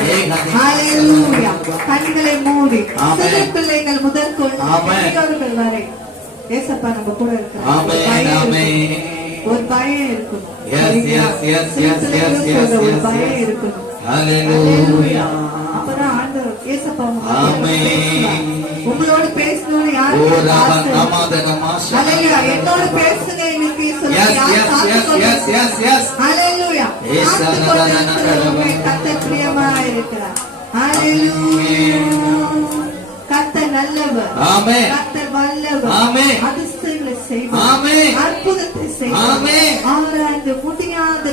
இருக்கிறது. ஹalleluya. கண்களை மூடி சிறு பிள்ளைகள் முதல் கொண்டு பெரியவர்கள் வரை ஏசப்பா நம்ம கூட இருக்கிறார். ஒரு பயம் இருக்கும். ஒரு பயம் இருக்கும். ஹalleluya. அப்பதான் ஆண்டவர் ஏசப்பா உங்களோட பேசணும்னு யாரு என்னோட பேசுங்க இன்னைக்கு ஹalleluya. கர்த்தர் பிரியமா இருக்கிறார். கர்த்தர் நல்லவர். கர்த்தர் வல்லவர். அதிசயங்களை செய்வார். அற்புதத்தை செய்வார். அவர் அந்த முடியாத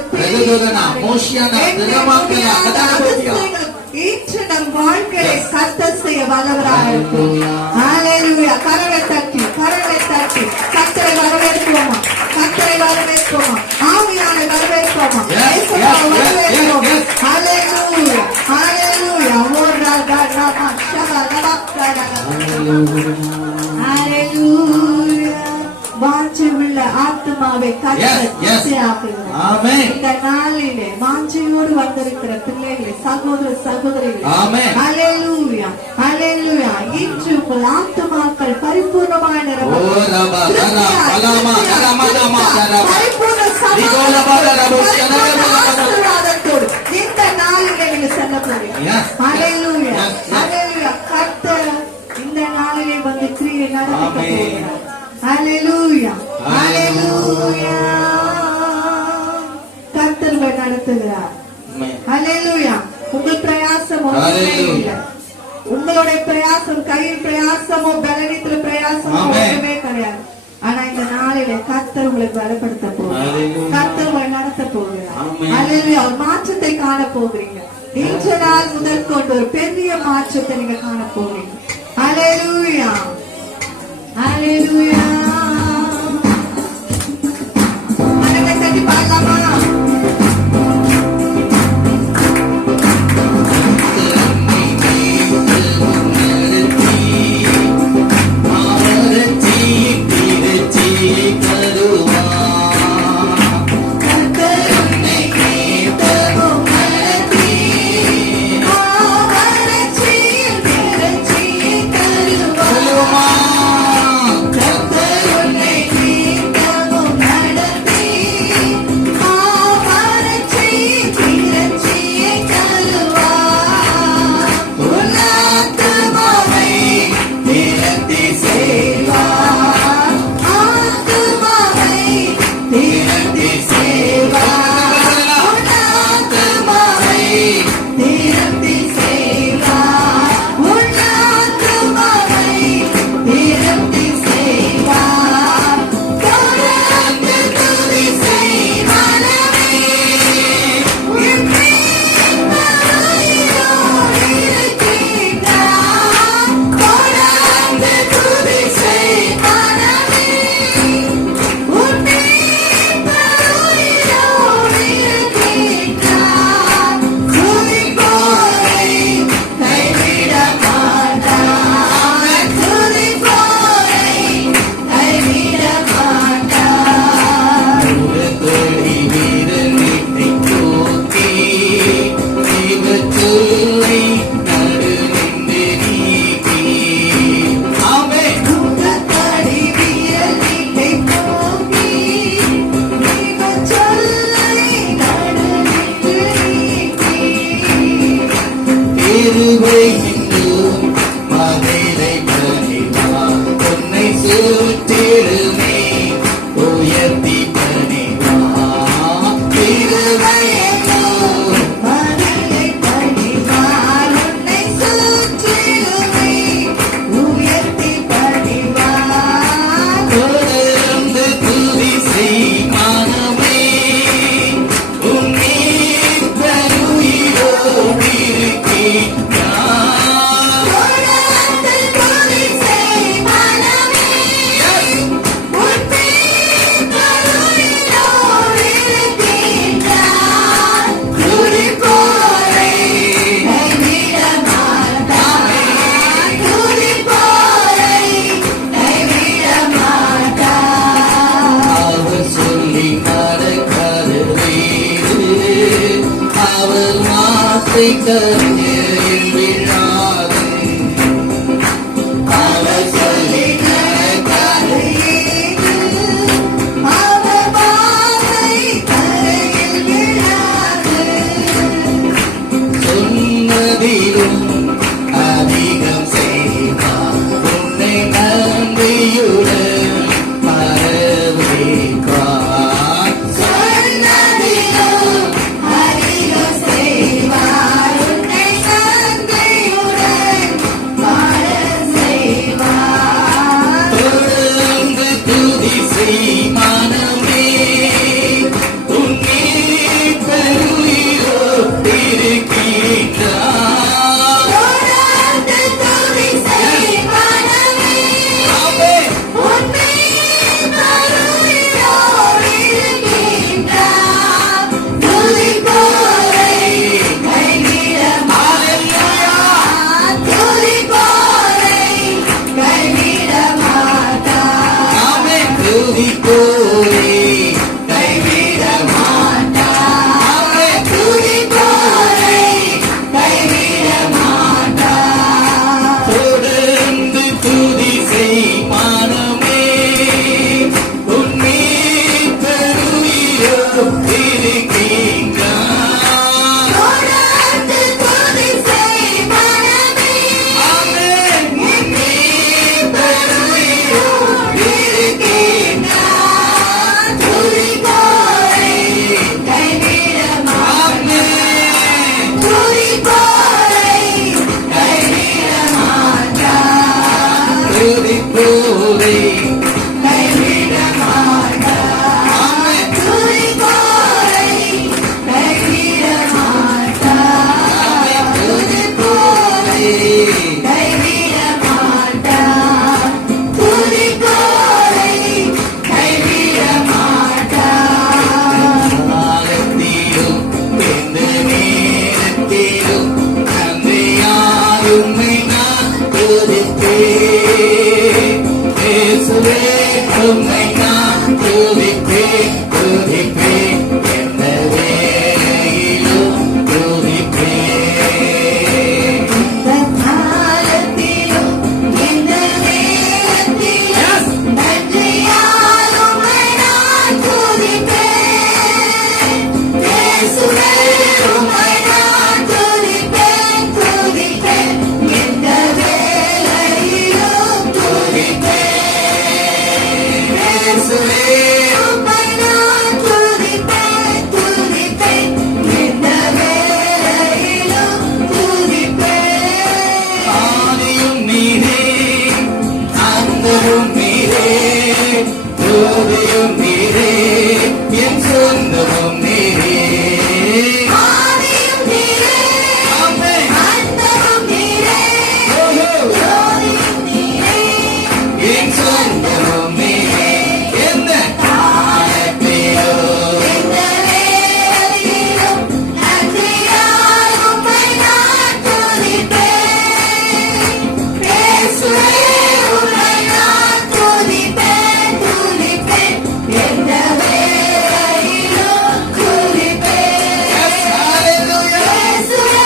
இன்று நம் வாழ்க்கையை கர்த்தர் செய்ய வல்லவராக இருக்கும். ஹalleluya. கரங்களை தட்டி கர்த்தரை வரவேற்போமா? கர்த்தரை வரவேற்போமா? ஆவியானை வரவேற்போமா? வரவேற்போமா? ஹalleluya. ஹalleluya. ஹalleluya. வாஞ்சையுள்ள ஆத்மாவை கர்த்தர் இந்த நாளிலே வாஞ்சையோடு வந்திருக்கிற பிள்ளைகளை சகோதரிகளை ஹalleluya. ஹalleluya. இன்று உங்கள் ஆத்மாக்கள் பரிபூர்ணமாய் ஆசீர்வாதத்தோடு இந்த நாளிலே நீங்க செல்ல போறீங்க. ஹalleluya. ஹalleluya. கர்த்தர் இந்த நாளிலே வந்து கிரியை நடத்த போகிறார். ஹalleluya. ஹalleluya. கர்த்தர் நடத்துகிறார். ஹalleluya. உங்கள் பிரயாசம் ஒன்றுமே இல்லை. உங்களுடைய பிரயாசம் கையில் பிரயாசமோ பலனித்திர பிரயாசமோ ஒன்றுமே கிடையாது. ஆனா இந்த நாளிலே கர்த்தர் உங்களை பலப்படுத்த போகிறார். கர்த்தர் உங்களை நடத்த போகிறார். ஹalleluya. ஒரு மாற்றத்தை காண போகிறீங்க. இன்று நாள் முதல் கொண்டு ஒரு பெரிய மாற்றத்தை நீங்க காண போகிறீங்க. ஹalleluya. ஹalleluya. மனதை தட்டி பாடலாமா? Yeah. கரையில் விழாது. அவர் சொல்லின கரையேது, அவர் வார்த்தை கரையில் விழாது. சொன்னதிலும் அதிகம் செய்வார். உன்னை நன்றியுடன் வரவேற்பார். சொன்னதிலும் அதிகம் செய்வார், உன்னை நன்றியுடன் வாழச் செய்வார். தொடர்ந்து துதி செய் மனமே, உன் மீட்பருயிரோ இருக்கின்றார். தொடர்ந்து துதி செய் மனமே, ஆமென். உன் மீட்பருயிரோடு இருக்கின்றார். துதிப்போரை கைவிட மாட்டார், துதிப்போரை கைவிட மாட்டார். ஆமென். துதிப்போரே கைவிட மாட்டார், துதிப்போரை கைவிட மாட்டார். தொடர்ந்து துதி செய் மனமே, உன் மீட்பருயிரோ இருக்கின்றார். தொடர்ந்து துதி செய் மனமே, ஆமென். உன் மீட்பருயிரோ இருக்கின்றார். துதிப்போரை கைவிட மாட்டார், ஆமென். துதிப்போரை கைவிட மாட்டார், துதிப்போரே கைவிட மாட்டார். ஆமென். துதிப்போரை கைவிட மாட்டார், துதிப்போரை கைவிட மாட்டார், துதிப்போரை கைவிட மாட்டார். காலத்திலும் எந்த நேரத்திலும் நன்றியால் உம்மை நான் துதிப்பேன். இயேசுவே, உம்மை நான் துதிப்பேன், துதிப்பேன். எந்த வேளையிலும் துதிப்பேன். இந்த காலத்திலும் இந்த நேரத்திலும் நன்றியால் உம்மை நான் துதிப்பேன். இயேசுவே, உம்மை நான் துதிப்பேன், துதிப்பேன். எந்த வேளையிலும் துதிப்பேன். இயேசுவே, உம்மை நான் துதிப்பேன், துதிப்பேன். எந்த வேளையிலும் துதிப்பேன். ஆதியும் நீரே, அந்தமும் நீரே, ஜோதியும் நீரே, என் சொந்தமும் நீரே. ஆதியும் நீரே, ஆமென். அந்தமும் நீரே, ஓஹோ. ஜோதியும் நீரே. என் சொந்தமும் நீரே. எந்த காலத்திலும் எந்த வேளையிலும் நன்றியால் உம்மை நான் துதிப்பேன். இயேசுவே, உம்மை நான் துதிப்பேன், துதிப்பேன். எந்த வேளையிலும் துதிப்பேன். Yes, hallelujah. இயேசுவே,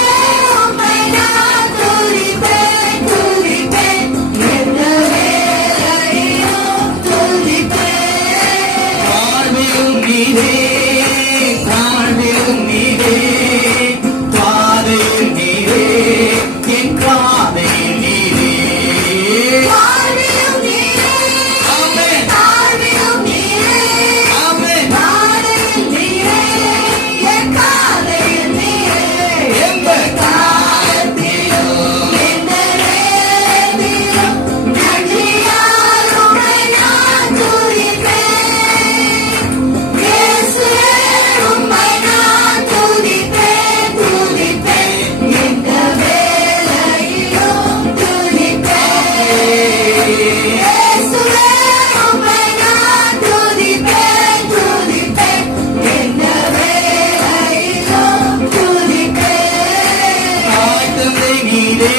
உம்மை நான் துதிப்பேன், துதிப்பேன். எந்த வேளையிலும் துதிப்பேன். வாழ்விலும் நீரே, தாழ்விலும் நீரே, பாதையில் நீரே, என் பாதையில் நீரே. வாழ்விலும் நீரே, ஆமென். தாழ்விலும் நீரே, ஆமென். பாதையில் நீரே, என் பாதையில் நீரே. எந்த காலத்திலும் எந்த நேரத்திலும் நன்றியால் உம்மை நான் துதிப்பேன். இயேசுவே, உம்மை நான் துதிப்பேன், துதிப்பேன். எந்த வேளையிலும் துதிப்பேன். இயேசுவே, உம்மை நான் துதிப்பேன், துதிப்பேன். எந்த வேளையிலும் துதிப்பேன். தாய்த்தந்தை நீரே,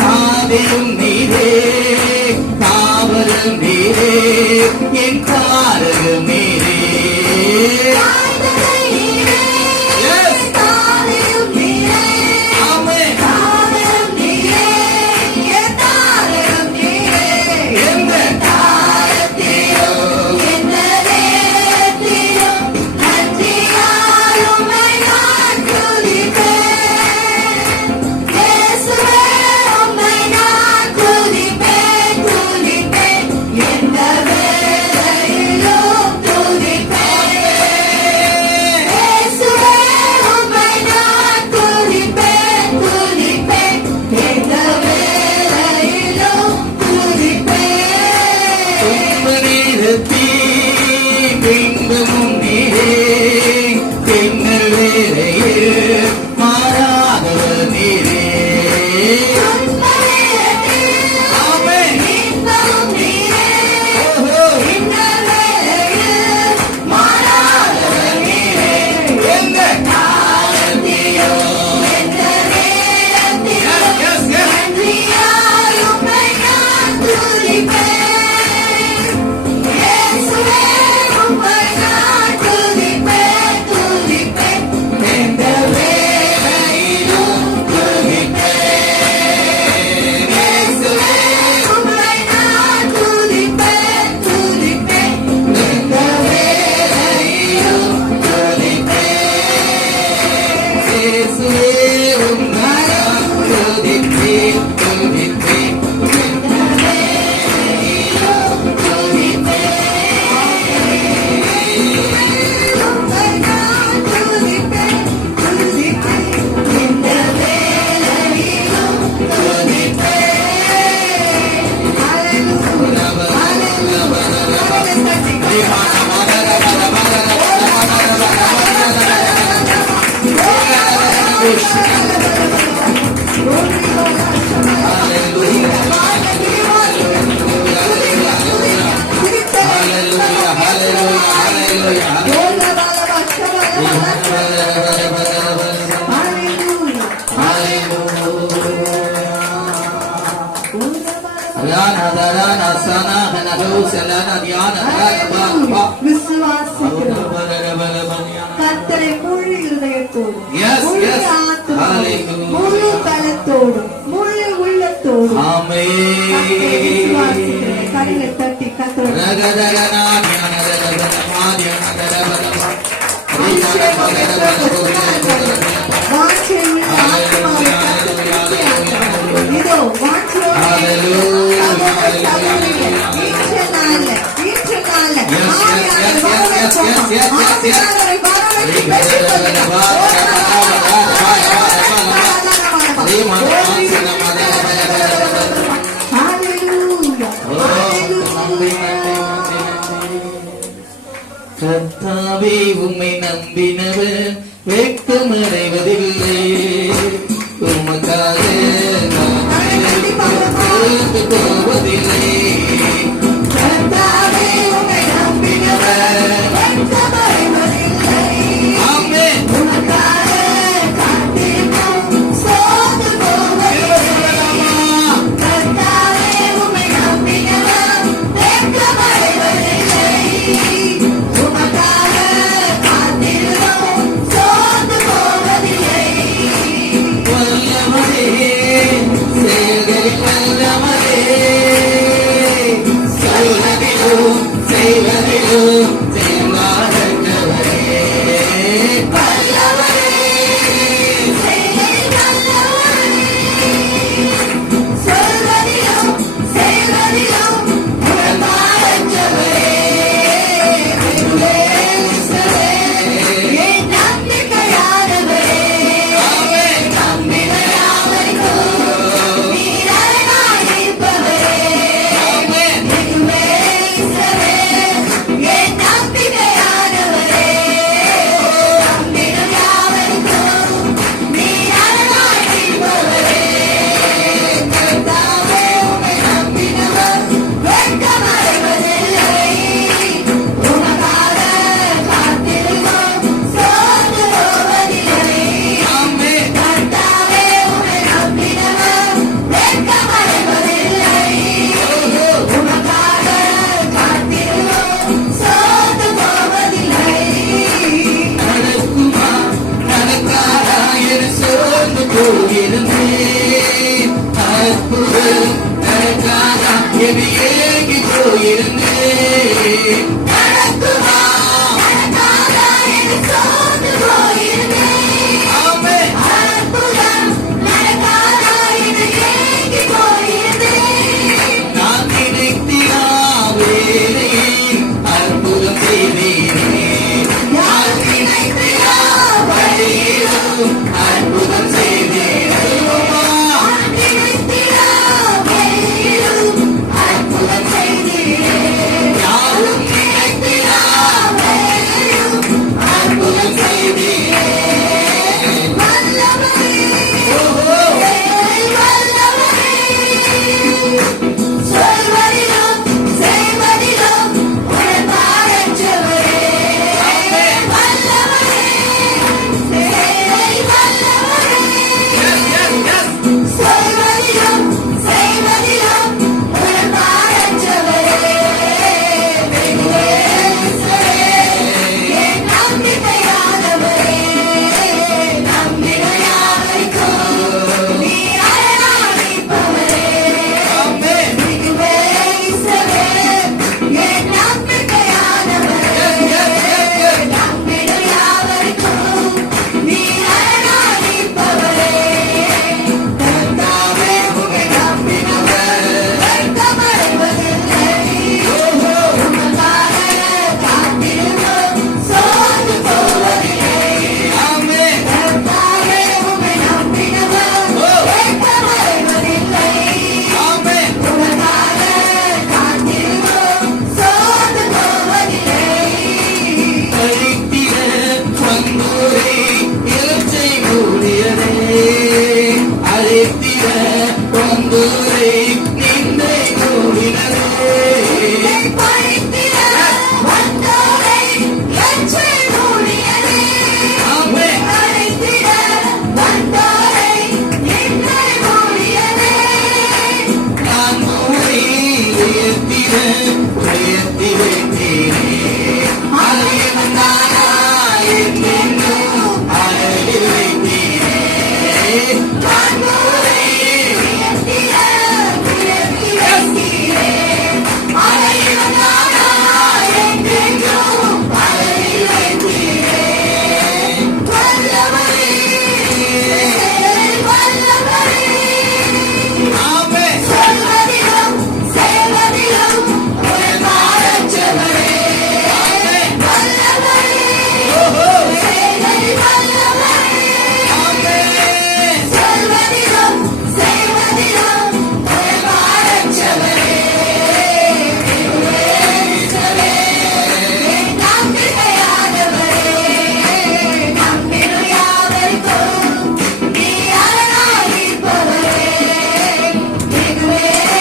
தாதியும் நீரே, காவலும் நீரே, என் காரகம் நீரே. தாய்தந்தை நீரே, Yes. தாதியும் நீரே, விசுவாசிக்கிறோம். கர்த்தரை முழு இருதயத்தோடு, Yes, முழு yes. ஆத்துமாவோடு, Hallelujah. முழு பலத்தோடு, முழு உள்ளத்தோடு கர்த்தரை விசுவாசிக்கிறேன். கைகளை தட்டி கர்த்தரை வாஞ்சையுள்ள ஆத்மாவை கர்த்தர் திருப்தியாக்குவார். இதோ வாஞ்சையோடு சகோதர சகோதரிகளே, இன்று நாள்ல ஆவியானவரை வரவேற்போமா? ஆவியானவரை வரவேற்று பெற்றுக்கொள்ளுங்கள். Hallelujah. கர்த்தாவே உம்மை நம்பினவன் வெட்கமடைவதில்லை. உமக்காக போவதில்லை. கர்த்தாவே உம்மை நம்பினவர் வெட்கமடைவதில்லை. ஆமென். உமக்காக காத்திருக்கும் சோர்ந்து போவதில்லை. கர்த்தாவே உம்மை நம்பினவர் வெட்கமடைவதில்லை. உமக்காக காத்திருக்கும் சோர்ந்து போவதில்லை. வல்லவரே, செயல்களில் வல்லவரே, சொல்வதிலும் செய்வதிலும் செய்வார்களே. வல்லவரே, செயலில் வல்லவரே, சொல்வதிலும் செய்வதிலும் உடன்பாடற்றவரே. வெகுவேசரே, என் நம்பிக்கையானவரே, நம்பிக்கையாவரைக்கும் நீர் அரணாயிருப்பவரே. வெகுவேசரே, என் நம்பிக்கையானவரே, நம்பிக்கையாவரைக்கும் நீர் அரணாயிருப்பவரே. கர்த்தாவே உம்மை நம்பினவர் வெட்கமடைவதில்லை. உமக்காக காத்திருக்கும் சோர்ந்து போவதில்லை. ஆமென். கர்த்தாவே உம்மை நம்பினவர் வெட்கமடைவதில்லை. உமக்காக காத்திருக்கும் சோர்ந்து போவதில்லை. நடக்குமா நடக்காதா என சோர்ந்து போயிருந்தேன். அற்புதம் நடக்காதா என ஏங்கி போயிருந்தேன். நடக்குமா நடக்காதா என்று சோர்ந்து போயிருந்தேன். ஆமென். அற்புதம் நடக்காதா என்று ஏங்கி போயிருந்தேன். நான் நினைத்தினா வேலையில் அற்புதம் செய்தீரே. யார் நினைத்தியா வழியிலும் அற்புதம் செய்தீரே. யார் நினைத்தியா வழியிலும் அற்புதம் செய்தீரே. யாரும் நினைத்தினா வழியிலும் அற்புதம் செய்தீரே. வல்லவரே, செயலில் வல்லவரே, சொல்வதிலும் செய்வதிலும் உடன்பாடற்றவரே. வல்லவரே, செயலில் வல்லவரே, சொல்வதிலும் செய்வதிலும் உடன்பாடற்றவரே. வெகுவேசரே, என் நம்பிக்கையானவரே, நம்பிக்கையாவரைக்கும் நீர் அரணாயிருப்பவரே. வெகுவேசரே, என் நம்பிக்கையானவரே, நம்பிக்கையாவரைக்கும் நீர் அரணாயிருப்பவரே. கர்த்தாவே உம்மை நம்பினவர் வெட்கமடைவதில்லை. உமக்காக காத்திருக்கும் சோர்ந்து போவதில்லை. ஆமென். கர்த்தாவே உம்மை நம்பினவர் வெட்கமடைவதில்லை. ஆமென். உமக்காக காத்திருக்கும் சோர்ந்து போவதில்லை. அழித்திட வந்தோரே இலச்சை மூடியதே. அழித்திட வந்தோரே நிந்தை மூடினதே. பழித்திட வந்தோரை எச்சை மூடியதே. ஆமென். பழித்திட வந்தோரை எச்சை மூடியதே. நான் மூடி வந்தோரை ஆமென். ஓஹோ. ஆமென்.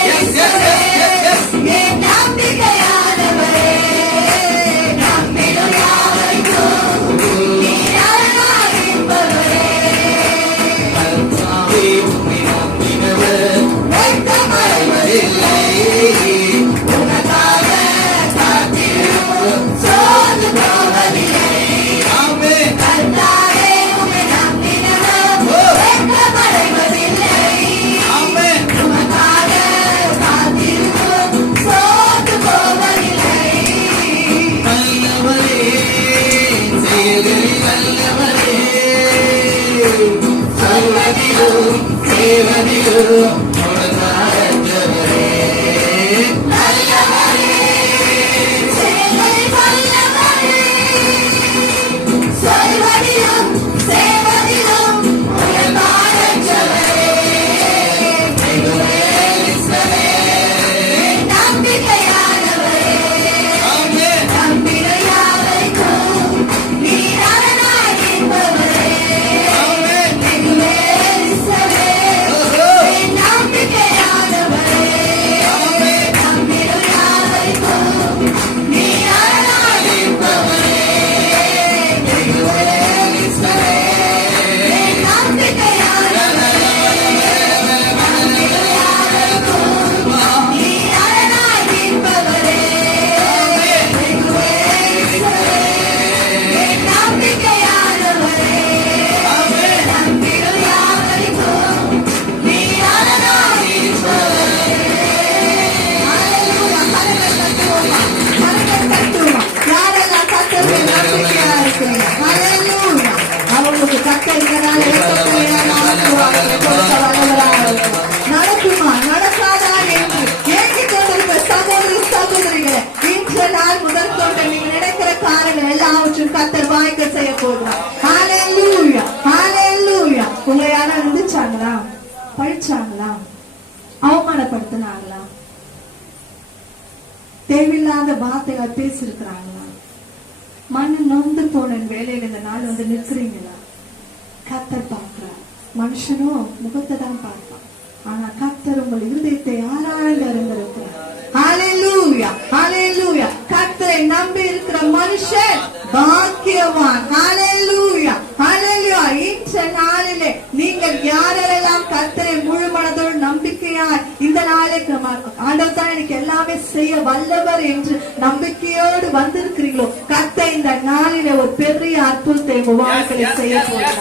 Yes, yes, yes, yes, yes. கர்த்தாவே, உம்மை நம்பினவர் வெட்கமடைவதில்லை. உனக்காக காத்திருக்கும் சோர்ந்து போவதில்லை. ஆமென். ஓ. ஆமென். வல்லவரே, செயல்களில் வல்லவரே, சொல்வதிலும் செய்வதிலும் முழுதாரற்றவரே. ஆமென். ஆமென். ஓஹோ. யாரெல்லாம் கர்த்தருடைய நம்பிக்கையா இருக்கிறீங்க? ஹalleluya. அவங்களுக்கு கர்த்தர் இதனால் ஏற்படுத்திய நாமத்துவாக கொடுக்க வல்லவராக இருக்கிறார். நடக்குமா நடக்காதா என்று ஏங்கிக் கொண்டிருக்கிற சகோதர சகோதரிகளே, இன்று நாள் முதற்கொண்டு நீங்க நினைக்கிற காரியங்கள் எல்லாவற்றும் கர்த்தர் வாய்க்க செய்ய போகிறார். ஹalleluya, ஹalleluya. உங்களை யாரும் நிந்திச்சாங்களா? பழிச்சாங்களா? அவமானப்படுத்தினாங்களா? தேவையில்லாத வார்த்தைகளை பேசிருக்கிறாங்களா? மண்ணு நொந்து போன வேலையில இந்த நாள் வந்து நிற்கிறீங்களா? கர்த்தர் பார்க்கிறார். மனுஷனும் முகத்தை தான் பார்ப்பான், ஆனா கர்த்தர் உங்கள் இருதயத்தை ஆராய்ந்து அறிந்திருக்கிறார். ஹalleluya, ஹalleluya. கர்த்தரை நம்பி இருக்கிற மனுஷன் பாக்கியவான். ஹalleluya, ஹalleluya. இந்த நாளிலே நீங்கள் யாரெல்லாம் கர்த்தரை முழு மனதோடு நம்பிக்கையாய் இந்த நாளைக்கு ஆண்டவர் தான் எனக்கு எல்லாமே செய்ய வல்லவர் என்று நம்பிக்கையோடு வந்திருக்கிறீங்களோ, கர்த்தர் இந்த நாளிலே ஒரு பெரிய அற்புதத்தை உங்க வாழ்க்கையில செய்ய போகிறார்.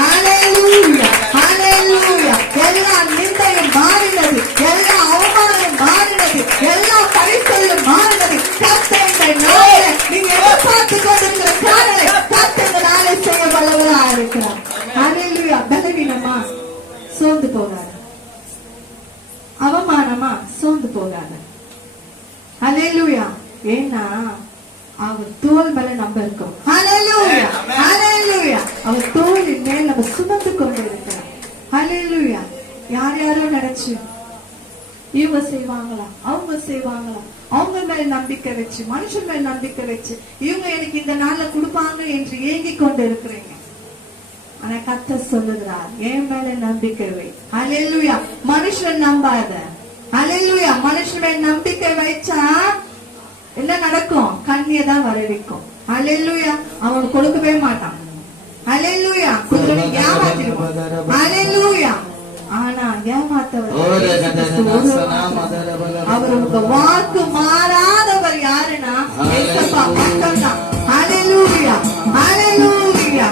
ஹalleluya, ஹalleluya. எல்லா நிந்தையும் மாறினது, எல்லா அவமானமும் மாறினது, எல்லா பரிசலும் மாறினது. கர்த்தர் இந்த நாளிலே நீங்க எதிர்பார்த்து கொண்டிருக்கிற காரணை கர்த்தர் இந்த நாளை செய்ய வல்லவராக இருக்கிறார். ஹalleluya. பலவீனமா சோர்ந்து போகாத, அவமானமா சோர்ந்து போகாத. ஹalleluya. ஏன்னா அவர் தோல் மேல நம்ம இருக்கோம். ஹalleluya, ஹalleluya. அவர் தோளின் மேல் நம்ம சுமந்து கொண்டு இருக்கிறோம். ஹalleluya. யார் யாரோ நினைச்சு இவங்க செய்வாங்களா, அவங்க செய்வாங்களா, அவங்க மேல நம்பிக்கை வச்சு, மனுஷன் மேல நம்பிக்கை வச்சு இவங்க எனக்கு இந்த நாள்ல கொடுப்பாங்க என்று ஏங்கிக் கொண்டு இருக்கிறீங்க. ஆனா கர்த்தர் சொல்லுகிறார், என் மேல நம்பிக்கை வை. ஹalleluya. மனுஷன் நம்பாத. ஹalleluya. மனுஷன் மேல நம்பிக்கை வைச்சா என்ன நடக்கும்? கண்ணியை தான் வரவிக்கும். ஹalleluya. அவன் கொடுக்கவே மாட்டான். ஹalleluya. குதிரை ஏமாத்திடுவான். ஹalleluya. ஆனா ஏமாத்தவர் அவர் உங்க வாக்கு மாறாதவர் யாருன்னா ஏசப்பா மட்டும்தான். ஹalleluya, ஹalleluya.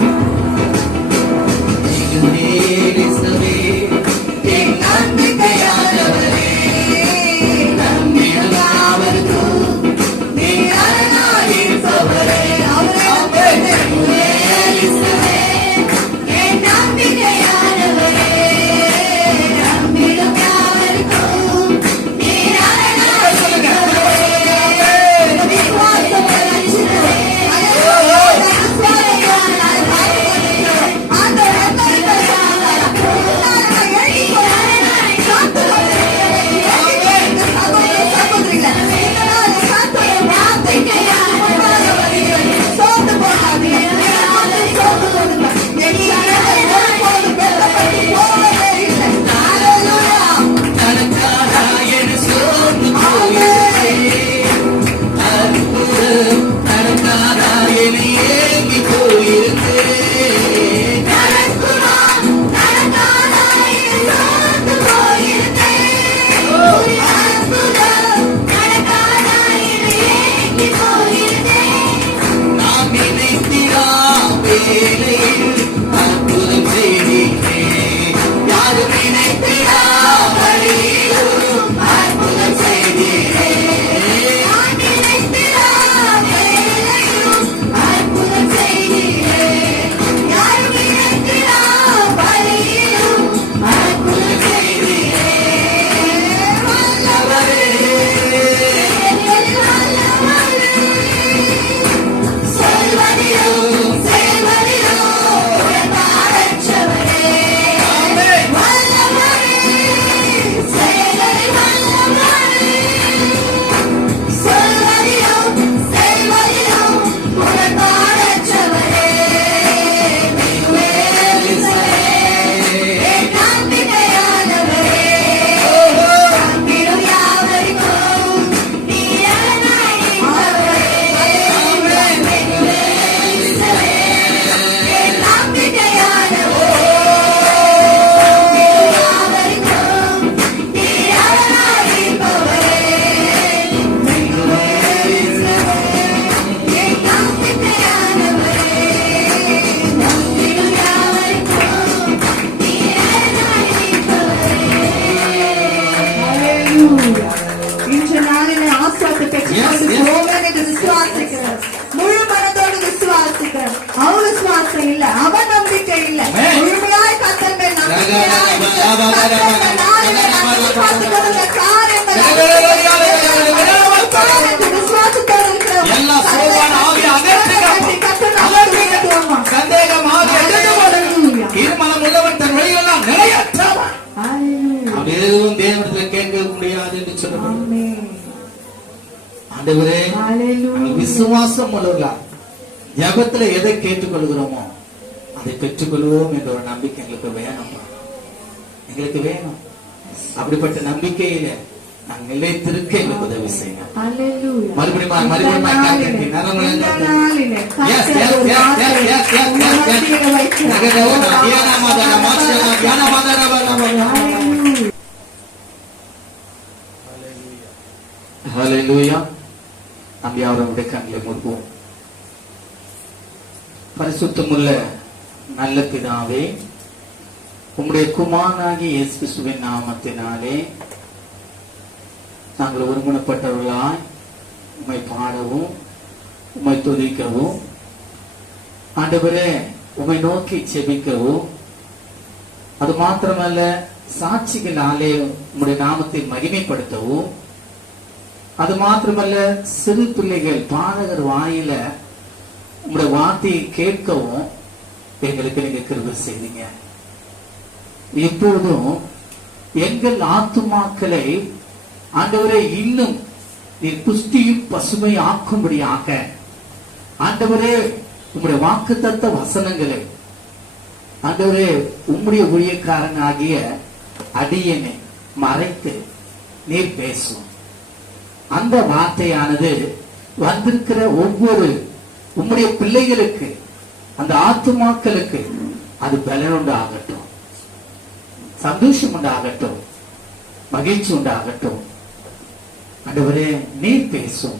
எல்லா சோபான ஆவியை சந்தேகம் ஆகிய தீர்மானம் உள்ளவன் தன் வழியெல்லாம் நிலையற்றவன். எதுவும் தேவனத்தில் கேட்க முடியாது என்று சொல்லுவாங்க. ஆண்டவரே, விசுவாசம் உள்ளவர்களா ஜெபத்துல எதை கேட்டுக்கொள்கிறோமோ அதை பெற்றுக்கொள்வோம் என்ற ஒரு நம்பிக்கை எங்களுக்கு வேணும். எங்களுக்கு வேணும். அப்படிப்பட்ட நம்பிக்கையில நாங்கள் நிலைத்திருக்க எங்களுக்கு உதவி செய்யணும். மறுபடியும் நம்பி அவருடைய கண்களை மூடுவோம். பரிசுத்தமுள்ள நல்ல பிதாவே, உம்முடைய குமாரனாகிய இயேசு கிறிஸ்துவின் நாமத்தினாலே நாங்கள் ஒருமுனப்பட்டவர்களாய் உம்மை பாடவும் உம்மை துதிக்கவும், ஆண்டவரே உம்மை நோக்கி செபிக்கவும், அது மாத்திரமல்ல சாட்சிகளாலே உம்முடைய நாமத்தை மகிமைப்படுத்தவும், அது மாத்திரமல்ல சிறு பிள்ளைகள் பாடகர் வாயில உங்களுடைய வார்த்தையை கேட்கவும் எங்களுக்கு நீங்க கிருபை செய்தீங்க. இப்போதும் எங்கள் ஆத்துமாக்களை ஆண்டவரே இன்னும் நீர் புஷ்டியும் பசுமை ஆக்கும்படியாக ஆண்டவரே உங்களுடைய வாக்குத்தத்த வசனங்களை ஆண்டவரே உம்முடைய ஊழியக்காரன் ஆகிய அடியனை மறைத்து நீர் பேசும். அந்த வார்த்தையானது வந்திருக்கிற ஒவ்வொரு உம்முடைய பிள்ளைகளுக்கு, அந்த ஆத்துமாக்களுக்கு அது பலன் உண்டாகட்டும், சந்தோஷம் உண்டாகட்டும், மகிழ்ச்சி உண்டாகட்டும். ஆண்டவரே நீர் பேசும்,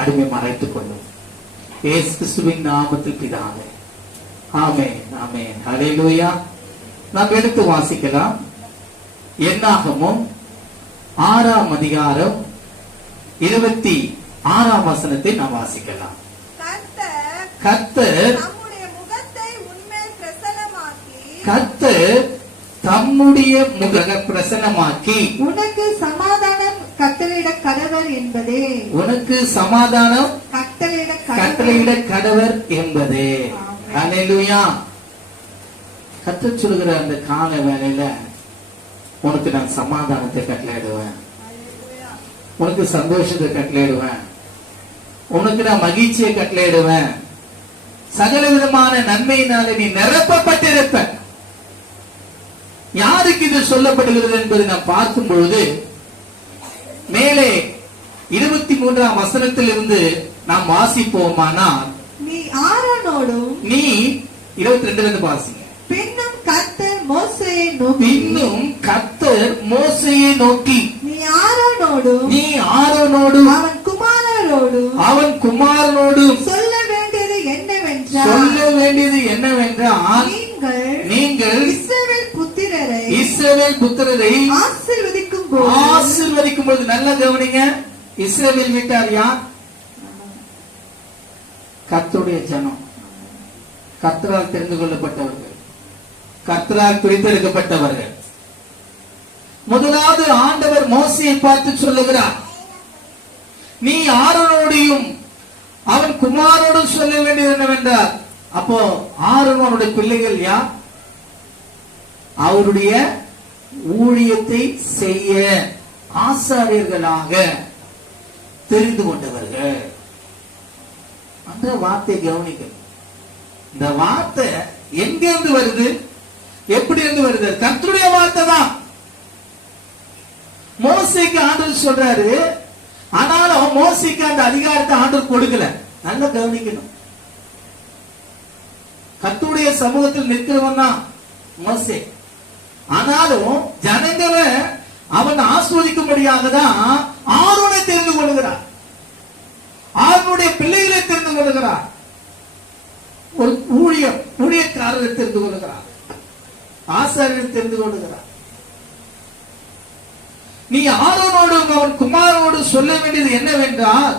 அடிமை மறைத்துக் கொள்ளும். இயேசு கிறிஸ்துவின் நாமத்தில் பிதாவே, ஆமென், ஆமென், ஹல்லேலூயா. நாம் எடுத்து வாசிக்கலாம். என்னாகமம் 6ஆம் அதிகாரம் 26ஆம் வசனத்தை நாம் வாசிக்கலாம். கர்த்தர் தம்முடைய முக பிரசன்னமாக்கி உனக்கு சமாதானம் கட்டளையிட கடவர் என்பதே, உனக்கு சமாதானம் கட்டளையிட கடவர் என்பதே. ஹல்லேலூயா. கர்த்தர் சொல்லுகிற அந்த கால வேளையில உனக்கு நான் சமாதானத்தை கட்டளையிடுவேன், உனக்கு சந்தோஷத்தை கட்டளையிடுவேன், உனக்கு நான் மகிழ்ச்சியை கட்டளையிடுவேன், சகல விதமான நன்மையினாலே நீ நிரப்பப்பட்டிருப்ப. யாருக்கு இது சொல்லப்படுகிறது என்பதை நாம் பார்க்கும் பொழுது மேலே 23ஆம் வசனத்தில் இருந்து நாம் வாசிப்போமானால், நீ ஆரோனோடும், நீ 22 வாசிங்க. பின்னும் கர்த்தர் மோசேயை நோக்கி, பின்னும் கர்த்தர் மோசேயை நோக்கி, நீ ஆரோனோடும் அவன் குமாரனோடும் சொல்ல வேண்டியது என்னவென்றால், நீங்கள் இஸ்ரவேல் புத்திரரை ஆசீர்வதிக்கும் போது, நல்ல கவனிங்க, இஸ்ரவேல் வீட்டார் யார்? கர்த்தருடைய ஜனம், கர்த்தரால் தெரிந்து கொள்ளப்பட்டவர்கள், கர்த்தரால் பிரித்தெடுக்கப்பட்டவர்கள். முதலாவது ஆண்டவர் மோசேயை பார்த்து சொல்லுகிறார், நீ ஆரோனோடையும் அவன் குமாரோடும் சொல்ல வேண்டியது என்னவென்றால், அப்போ ஆரோனுடைய பிள்ளைகள் யார்? அவருடைய ஊழியத்தை செய்ய ஆசாரியர்களாக தெரிந்து கொண்டவர்கள். அந்த வார்த்தை கவனிக்கணும். இந்த வார்த்தை எங்கிருந்து வருது, எப்படி இருந்து வருது? கர்த்தருடைய வார்த்தை தான். மோசேக்கு ஆண்டவர் சொல்றாரு, ஆனாலும் மோசேக்கு அந்த அதிகாரத்தை ஆண்டவர் கொடுக்கல. நல்லா கவனிக்கணும். கர்த்தருடைய சமூகத்தில் நிற்கிறவன் தான் மோசே. ஆனாலும் ஜனங்களை அவன் ஆஸ்வதிக்கும்படியாக தான் ஆரோனை தெரிந்து கொள்கிறார், ஆரோனுடைய பிள்ளைகளை தெரிந்து கொள்கிறார், ஒரு ஊழியக்காரரை தெரிந்து கொள்கிறார், ஆசாரியரை தெரிந்து கொள்கிறார். நீ ஆரோனோடு அவன் குமாரோடு சொல்ல வேண்டியது என்னவென்றால்,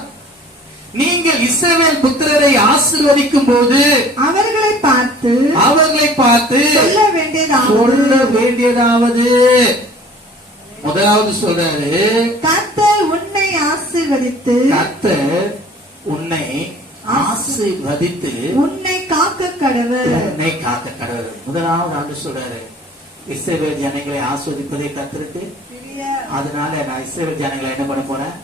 நீங்கள் இஸ்ரவேல் புத்திரரை ஆசீர்வதிக்கும் போது அவர்களை பார்த்து சொல்ல வேண்டியதாவது முதலாவது சொல்றாரு, கர்த்தர் உன்னை ஆசீர்வதித்து உன்னை காக்க கடவர். முதலாவது ஆண்டு சொல்றாரு, இஸ்ரவேல் ஜனங்களை ஆஸ்வதிப்பதே கர்த்தருக்கு. அதனால நான் இஸ்ரவேல் ஜனங்களை என்ன பண்ண போறேன்?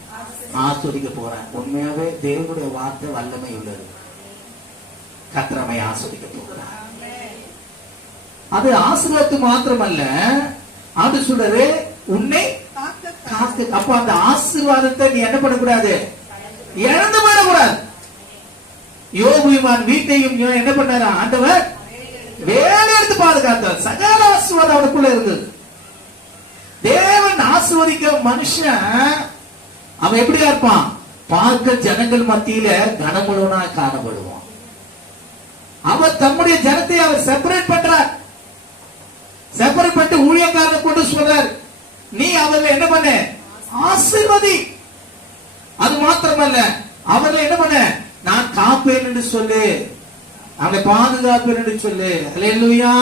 ஆஸ்வதிக்க போறேன். உண்மையாவே தேவனுடைய வார்த்தை வல்லமை உள்ளது. கர்த்தரை ஆஸ்வதிக்க போகிறார். அது ஆசீர்வாதத்து மாத்திரமல்ல, அது சொல்றது உன்னை காக்க. அப்ப அந்த ஆசீர்வாதத்தை நீ என்ன பண்ணக்கூடாது? இழந்து போயிடக்கூடாது. யோபுவின் வீட்டையும் என்ன பண்ணாரு ஆண்டவர்? வேலை எடுத்து பாதுகாத்தார். சகல ஆசீர்வாதம் அவனுக்குள்ள இருந்தது. தேவன் ஆசீர்வதிக்க மனுஷன் அவன் எப்படியா இருப்பான்? பார்க்க ஜனங்கள் மத்தியில கனமுழுவனா காணப்படுவான். அவர் தம்முடைய ஜனத்தை அவர் செப்பரேட் பண்றார். செப்பரேட் பண்ணிட்டு ஊழியக்காரனை கொண்டு சொல்றார், நீ அவர்களை என்ன பண்ண? ஆசீர்வதி. அது மாத்திரமல்ல, அவர்களை என்ன பண்ண? நான் காப்பேன் என்று சொல்லு, அவனை பாதுகாப்பேன் என்று சொல்லு. அல்லேலூயா.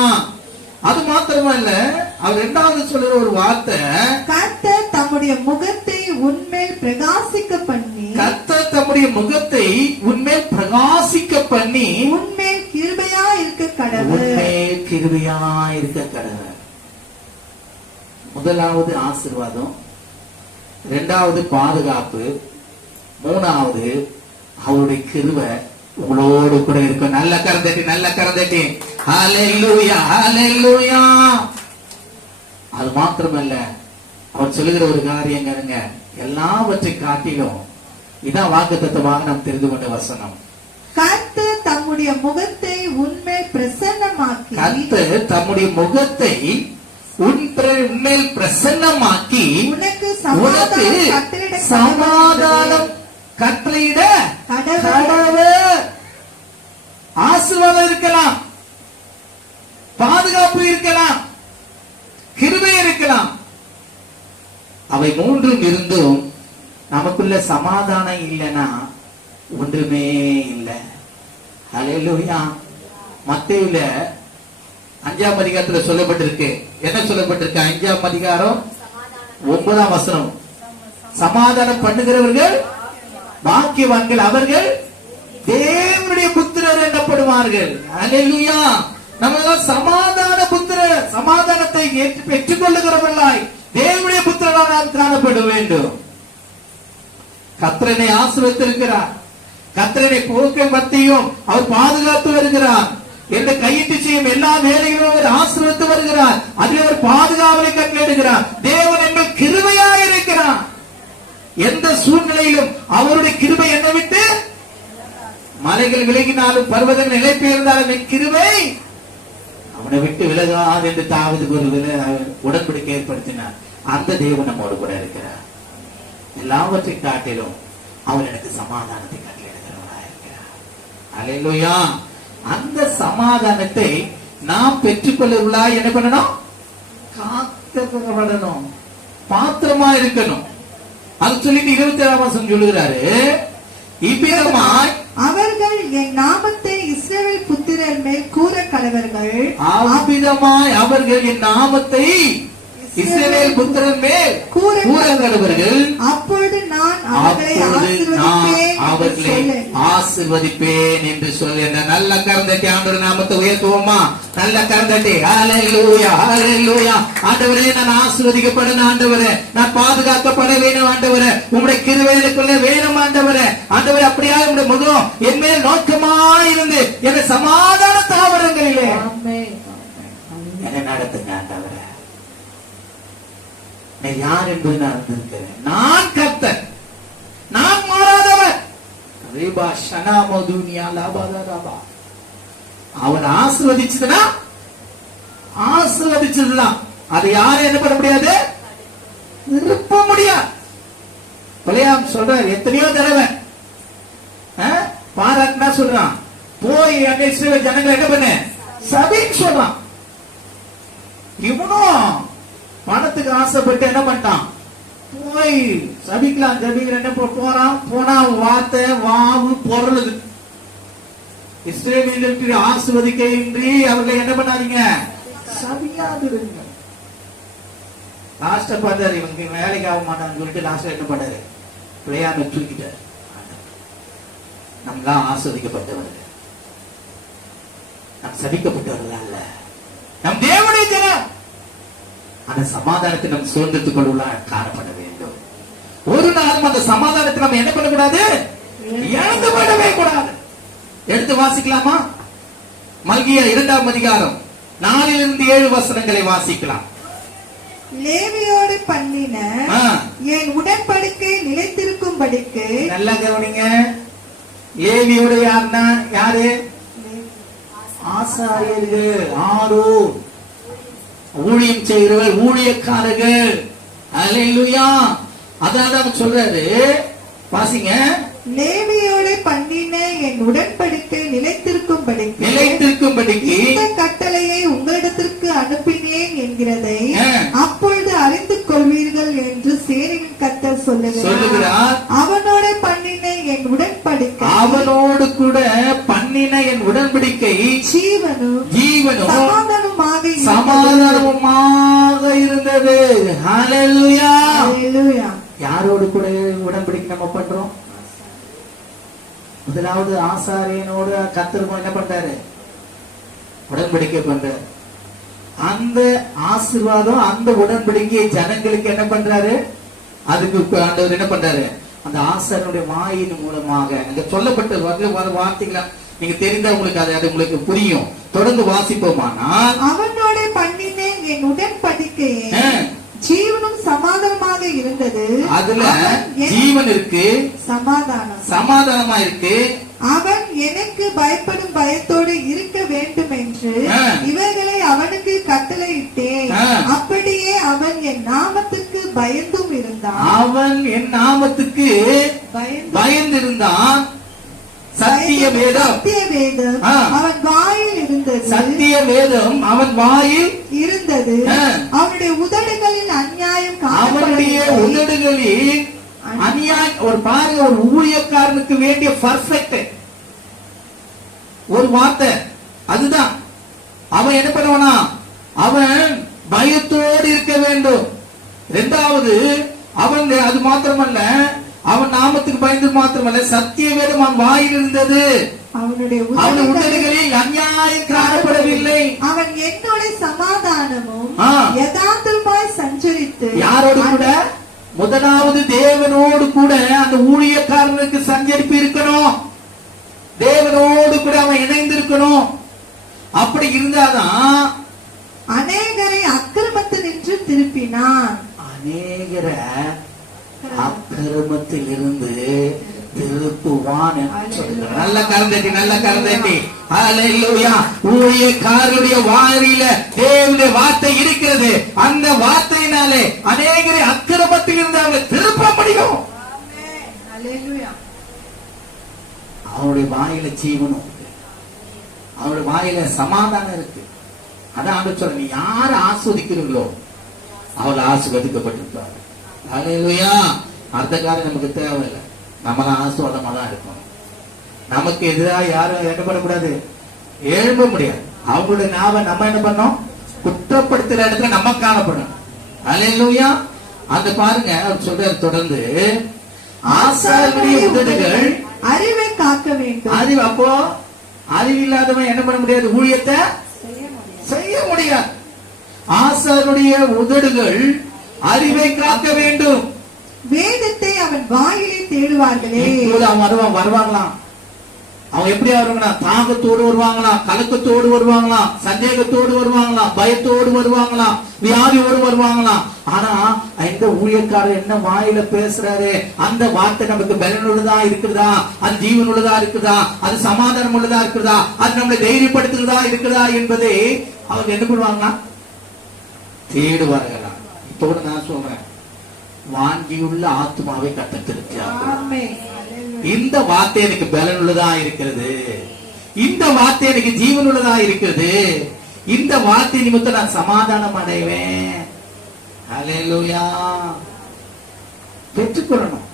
அது மாத்திரமல்ல, அவர் இரண்டாவது சொல்ற ஒரு வார்த்தை, கர்த்தர் தம்முடைய முகத்தை உன்மேல் பிரகாசிக்க பண்ணி, கர்த்தர் தம்முடைய முகத்தை உன்மேல் பிரகாசிக்க பண்ணி உன்மேல் கிருபையா இருக்க கடவர். உன்மேல் கிருபையா இருக்க கடவர். முதலாவது ஆசீர்வாதம், இரண்டாவது பாதுகாப்பு, மூணாவது அவருடைய கிருபை உங்களோடு கூட இருக்கும். நல்ல கரந்தட்டி ஹல்லேலூயா, ஹல்லேலூயா. அது மாத்திரமல்ல, அவர் சொல்லுகிற ஒரு காரியம் கேளுங்க, எல்லாவற்றை காட்டிலும் இதான் வாக்குத்தத்தமாக நாம் தெரிந்து கொண்ட வசனம். கர்த்தர் தம்முடைய முகத்தை உன்மேல் பிரசன்னமாக்கி, கர்த்தர் தம்முடைய முகத்தை உன்மேல் பிரசன்னமாக்கி உனக்கு சமாதானம் கட்டளையிட கடவர். ஆசீர்வாதம் இருக்கலாம், பாதுகாப்பு இருக்கலாம், கிருபை இருக்கலாம். அவை மூன்றும் இருந்தும் நமக்குள்ள சமாதானம் இல்லைன்னா ஒன்றுமே இல்லை. ஹல்லேலூயா. மத்தேயுல 5ஆம் அதிகாரத்துல சொல்லப்பட்டிருக்கு. என்ன சொல்லப்பட்டிருக்கு? 5ஆம் அதிகாரம் 9ஆம் வசனம், சமாதானம் பண்ணுகிறவர்கள் பாக்கியவான்கள், அவர்கள் தேவனுடைய புத்திரர் எனப்படுவார்கள். அல்லேலூயா. நம்ம சமாதான புத்திரர், சமாதானத்தை பெற்றுக் கொள்ளுகிறவர்களாய் தேவனுடைய புத்திரராக நாம் காணப்பட வேண்டும். கர்த்தரை ஆசீர்வதித்திருக்கிறார். கர்த்தரை போக்க மத்தியும் அவர் பாதுகாத்து வருகிறார். என்ற கையிட்டு செய்யும் எல்லா வேலைகளும் அவர் ஆசீர்வதித்து வருகிறார். அதில் அவர் பாதுகாவலை கட்டளையிடுகிறார். தேவன் எங்கள் கிருபையாக இருக்கிறார். எந்த சூழ்நிலையிலும் அவருடைய கிருபை என்னை விட்டு, மலைகள் விலகினாலும் பர்வதங்கள் நிலை பெயர்ந்தாலும் என் கிருபை அவனை விட்டு விலகாது என்று தாவீது ஒரு உடன்படிக்கை ஏற்படுத்தினார். அந்த தேவன் நம்மோடு கூட இருக்கிறார். எல்லாவற்றை காட்டிலும் அவர் எனக்கு சமாதானத்தை கட்டளையிடுகிறவராக இருக்கிறார். அல்லேலூயா. அந்த சமாதானத்தை நாம் பெற்றுக்கொள்ளவர்களா என்ன பண்ணணும்? காக்கப்படணும், பாத்திரமா இருக்கணும். அது சொல்லிட்டு 27ஆம் வசனம் சொல்லுகிறாரு, இவ்விதமாய் அவர்கள் என் நாமத்தை இஸ்ரவேல் புத்திரர் மேல் கூற கடவர்கள். அவ்விதமாய் அவர்கள் என் நாமத்தை இஸ்ரவேல் புத்திரர் மேல் கூற கடவர்கள். அப்பொழுது நான் அவர்களை ஆசீர்வதிப்பேன் என்று சொல்லி. நல்ல கரந்தட்டி ஆண்டவர் நாமத்தை உயர்த்துவோமா? நல்ல கரந்தட்டி. ஹல்லேலூயா, ஹல்லேலூயா. ஆண்டவரே, நான் ஆசீர்வதிக்கப்படணும் ஆண்டவரே, நான் பாதுகாக்கப்பட வேணும் ஆண்டவரே, உங்களுடைய கிருபைக்குள்ள வேணும் ஆண்டவரே. ஆண்டவரே, அப்படியா உங்களுடைய முகம் என் மேல் நோக்கமாயிருந்து என் சமாதான தாவரங்களிலே என்னை நடத்துங்க ஆண்டவரே. நான் யார் என்பதை நான் அறிந்திருக்கிறேன். நான் கர்த்தர், நான் மாறாதவர். அவன் ஆசீர்வதிச்சதுதான். அது யாரும் என்ன பண்ண முடியாது, நிரப்ப முடியாது. பிள்ளையாம் சொல்றார் எத்தனையோ தடவை, பாராட்டினா சொல்றான், போய் அங்க இஸ்ரவேல் ஜனங்களை என்ன பண்ண சபின்னு சொல்றான். இவனும் பணத்துக்கு ஆசைப்பட்டு என்ன பண்ணிட்டான்? போய் சபிக்கலாம். ஜபிக்கிற என்ன போறான், போனா வார்த்தை வாவு பொருளுது. இஸ்ரவேலுக்கு ஆசீர்வதிக்கையின்றி அவர்களை என்ன பண்ணாதீங்க, சபியாதிருங்க. லாஸ்ட பார்த்தாரு, இவங்க வேலைக்கு ஆக மாட்டான்னு சொல்லிட்டு லாஸ்ட் என்ன பண்ணாரு, பிள்ளையாம தூக்கிட்டாரு. நம்மளாம் ஆஸ்வதிக்கப்பட்டவர்கள், நம் சபிக்கப்பட்டவர்கள் அல்ல, நம் தேவனுடைய ஜனம். அந்த சமாதானத்தை நம் சுதந்திரத்துக் கொள்ள காணப்பட வேண்டும். ஒரு நாளும் அந்த சமாதானத்தை நம்ம என்ன பண்ணக்கூடாது, இழந்து விடவே கூடாது. எடுத்து வாசிக்கலாமா? மல்கியா 2ஆம் அதிகாரம் 4-7 வசனங்களை வாசிக்கலாம். லேவியோடு பண்ணின என் உடன்படிக்கை நிலைத்திருக்கும்படிக்கு. நல்லா கவனிங்க. லேவியோடு யாருன்னா யாரு? ஆசாரியர்கள், ஆரோன், ஊழியம் செய்கிறவர்கள், ஊழியக்காரர்கள். அல்லேலூயா. அதான் சொல்றாரு, வாசிங்க. லேவியோடு பண்ணின என் உடன்படிக்கை நிலைத்திருக்கும்படிக்கு இந்த கட்டளையை உங்களிடத்திற்கு அனுப்பினேன் என்கிறதை அப்பொழுது அறிந்து கொள்வீர்கள் என்று சேனையின் கர்த்தர் சொல்லுகிறார். அவனோடு பண்ணின என் உடன்படிக்கை, அவனோடு கூட பண்ணின என் உடன்படிக்கை ஜீவனும் சமாதானமுமாக இருந்தது. ஹல்லேலூயா. யாரோடு கூட உடன்படிக்கை நம்ம பண்றோம்? முதலாவது ஆசாரியனோடு கர்த்தர் என்ன பண்றாரு, உடன்படிக்கை பண்றாரு. அந்த ஆசீர்வாதம், அந்த உடன்படிக்கை ஜனங்களுக்கு என்ன பண்றாரு, அதுக்கு ஆண்டவர் என்ன பண்றாரு, அந்த ஆசாரியனுடைய வாயின் மூலமாக அங்க சொல்லப்பட்ட வார்த்தைகளை நீங்க தெரிந்தா உங்களுக்கு அது உங்களுக்கு புரியும். தொடர்ந்து வாசிப்போமானால், அவனோட பண்ணின என் உடன்படிக்கையை ஜீவனும் சமாதானமாக இருந்தது. அதுல ஜீவன் இருக்கு, சமாதானமா இருக்கு. அவன் எனக்கு பயப்படும் பயத்தோடு இருக்க வேண்டும் என்று இவர்களை அவனுக்கு கட்டளையிட்டேன். அப்படியே அவன் என் நாமத்துக்கு பயந்தும் இருந்தான். அவன் என் நாமத்துக்கு பயந்திருந்தான். சத்திய வேதம் அவன் வாயில் இருந்தது. சத்திய வேதம் அவன் வாயில் இருந்தது. அவனுடைய உதடுகளில் அநியாயம், அவனுடைய உதடுகளில் அநியாயம். ஒரு பாருங்க, ஒரு ஊழியக்காரனுக்கு வேண்டிய பர்ஃபெக்ட் ஒரு வார்த்தை அதுதான். அவன் என்ன பண்ணுவானா, அவன் பயத்தோடு இருக்க வேண்டும். இரண்டாவது, அவன் அது மாத்திரமல்ல, அவன் நாமத்துக்கு பயந்து மாத்திரமல்ல, சத்திய வேதம் அவன் வாயில் இருந்தது. அவனுடைய உதடுகளில் அநியாயம் காணப்படவில்லை. அவன் என்னோட சமாதானமும் யதார்த்தமாய் சஞ்சரித்து. யாரோடு கூட? முதலாவது தேவனோடு கூட அந்த ஊழியக்காரனுக்கு சஞ்சரிப்பு இருக்கணும். தேவனோடு கூட அவன் இணைந்திருக்கணும். அப்படி இருந்தாதான் அநேகரை அக்கிரமத்தில் நின்று திருப்பினான். அநேகரை அக்கிரமத்தில் இருந்து திருப்புவான். நல்ல கரந்தட்டி, நல்ல கரந்தட்டி. ஹல்லேலூயா. ஊழியக்காரருடைய வாயில தேவனுடைய வார்த்தை இருக்கிறது. அந்த வார்த்தையினாலே அநேகரை அக்கிரமத்தில் இருந்து அவங்களை திருப்ப முடியும். அவருடைய வாயில ஜீவனும், அவருடைய வாயில சமாதானம் இருக்கு. அதான் ஆண்டவர் சொல்ற, நீ யாரை ஆஸ்வதிக்கிறீங்களோ அவளை ஆசீர்வதிக்கப்பட்டிருப்பார். ஹல்லேலூயா. அடுத்த காலம் நமக்கு தேவையில்லை. நம்மள ஆசீர்வாதமா தான் இருக்கணும். நமக்கு எதிராக யாரும் என்ன பண்ணக்கூடாது, எழும்ப முடியாது. அவங்களுடைய நாவை நம்ம என்ன பண்ணோம், குற்றப்படுத்துற இடத்துல நம்ம காணப்படும். ஹல்லேலூயா. அந்த பாருங்க அவர் சொல்றாரு தொடர்ந்து, ஆசாரியனுடைய உதடுகள் அறிவை காக்க வேண்டும். அறிவு, அப்போ அறிவில்லாதவன் என்ன பண்ண முடியாது, ஊழியத்தை செய்ய முடியாது. ஆசாரியனுடைய உதடுகள் அறிவை காக்க வேண்டும். வேதத்தை அவன் வாயிலே தேடுவார்களே. அவன் வருவாங்களாம். அவங்க எப்படி வருவாங்கன்னா, தாகத்தோடு வருவாங்களாம், கலக்கத்தோடு வருவாங்களாம், சந்தேகத்தோடு வருவாங்களாம், பயத்தோடு வருவாங்களாம், வியாதியோடு வருவாங்களாம். ஆனா இந்த ஊழியக்காரர் என்ன வாயில பேசுறாரு, அந்த வார்த்தை நமக்கு பலனுள்ளதா இருக்குதா, அது ஜீவனுள்ளதா இருக்குதா, அது சமாதானம் உள்ளதா இருக்குதா, அது நம்மளை தைரியப்படுத்துறதா இருக்குதா என்பதை அவங்க என்ன பண்ணுவாங்கன்னா தேடுவார்களா. இப்ப கூட நான் சொல்றேன், வாங்கியுள்ள ஆத்மாவை கட்டத்திருக்கிறார். இந்த வார்த்தை எனக்கு பலனுள்ளதா இருக்கிறது, இந்த வார்த்தை எனக்கு ஜீவனுள்ளதா இருக்கிறது, இந்த வார்த்தை நிமித்தம் நான் சமாதானம் அடைவேன். ஹல்லேலூயா. பெற்றுக்கொள்ளணும்.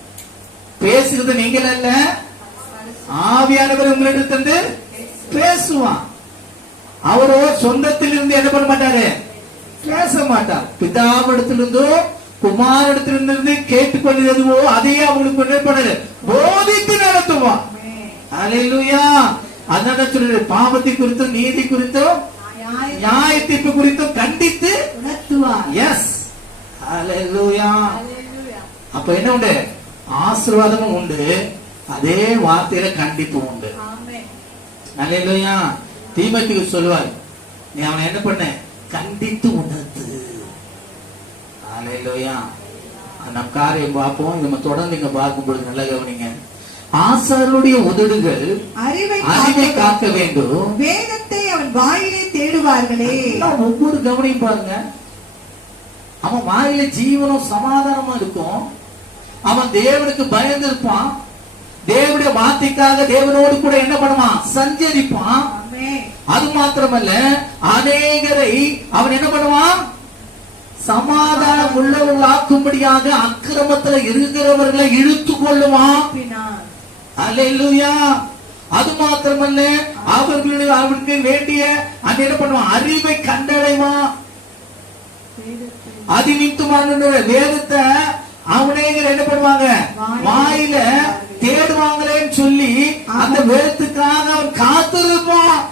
பேசுறது நீங்கள் அல்ல, ஆவியானவர் உங்களிடத்திலிருந்து பேசுவான். அவரோ சொந்தத்திலிருந்து என்ன பண்ண மாட்டாரு, பேச மாட்டார். பிதாவிடத்திலிருந்தோ குமாரிடத்திலிருந்து கேட்டுக்கொள்வதுவோ அதையே அவங்களுக்கு என்ன பண்ணாரு, போதித்து நடத்துவான். அல்லேலூயா. அதனால சொல்ற பாவத்தை குறித்தும் நீதி குறித்தும் நியாய தீர்ப்பு குறித்தும் கண்டித்து உணர்த்துவார். எஸ், அல்லேலூயா. அப்ப என்ன உண்டு, ஆசீர்வாதமும் உண்டு, அதே வார்த்தையில கண்டிப்பு உண்டு. அல்லேலூயா. தீமோத்தேயுக்கு சொல்லுவார், நீ அவனை என்ன பண்ண, கண்டித்து உணர்த்து. அல்லேலூயா. நம் காரியம் பார்ப்போம். நம்ம தொடர்ந்து இங்க பார்க்கும் பொழுது நல்லா கவனிங்க. ஆசாரியருடைய உதடுகள் அறிவை காக்க வேண்டும், வேதத்தை அவன் வாயிலே தேடுவார்களே. ஒவ்வொரு கவனியும் பாருங்க. அவன் வாயில ஜீவனும் சமாதானமா இருக்கும். அவன் தேவனுக்கு பயந்து இருப்பான். தேவனுடைய வார்த்தைக்காக தேவனோடு கூட என்ன பண்ணுவான், சஞ்சரிப்பான். அது மாத்திரமல்ல, அநேகரை அவன் என்ன பண்ணுவான், சமாதானம் உள்ளவர்களாக்கும்படியாக அக்கிரமத்துல இருக்கிறவர்களை இழுத்து கொள்ளுவான். அல்லேலூயா. அது மாத்திரமல்ல, அவர்களுக்கு வேண்டிய அந்த என்ன பண்ணுவான், அறிவை கண்டடைவான். அதிநிமித்தமான வேதத்தை அவனேங்க என்ன பண்ணுவாங்க, வாயில தேடுவாங்களேன்னு சொல்லி அந்த வேதத்துக்காக அவன் காத்திருப்பான்.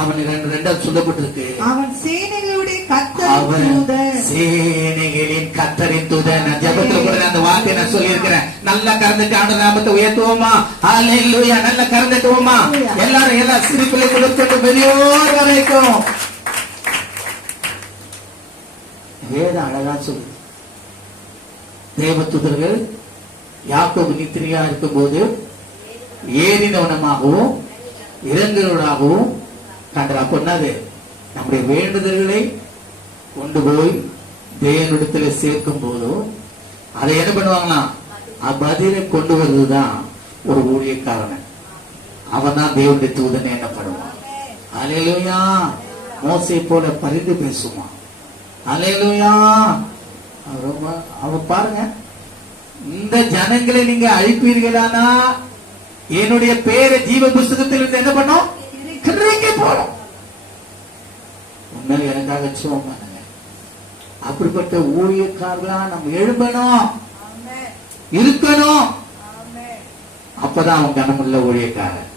அவன் ரெண்டாவது சொல்லப்பட்டிருக்கு, அவன் சேனைகளுடைய சேனைகளின் கர்த்தரின் தூதன். ஜெபத்தில் கூட அந்த வார்த்தையை நான் சொல்லி இருக்கிறேன். நல்லா கறந்துட்டு ஆண்டு நாமத்தை உயர்த்துவோமா? அல்லேலூயா. நல்லா கறந்துட்டுவோமா? எல்லாரும் எல்லா சிரிப்பிலை கொடுத்துட்டு பெரியோர் வரைக்கும் வேதம் அழகா சொல்லுது. தேவதூதர்கள் யாக்கோபு நித்திரையா இருக்கும் போது ஏறினவனமாகவும் இறங்குவனாகவும் கண்டா. பொண்ணாது நம்முடைய வேண்டுதல்களை கொண்டு போய் தேவனிடத்தில் சேர்க்கும் போதும் அதை என்ன பண்ணுவாங்களாம், பதிலை கொண்டு வருவதுதான் ஒரு ஊழியக்காரன். அவன் தான் தேவனுடைய தூதனை என்ன பண்ணுவான். அல்லேலூயா. மோசே போல பரிந்து பேசுவான். அல்லேலூயா. அவன் பாருங்க, இந்த ஜனங்களை நீங்க அழிப்பீர்களானா என்னுடைய பேரை ஜீவ புஸ்தகத்தில் இருந்து என்ன பண்ணும், போடும். உண்மையில எனக்காக சோம் பண்ணுங்க. அப்படிப்பட்ட ஊழியக்காரர்களா நம்ம எழும்பணும், இருக்கணும். அப்பதான் அவன் கனமுள்ள ஊழியக்காரன்.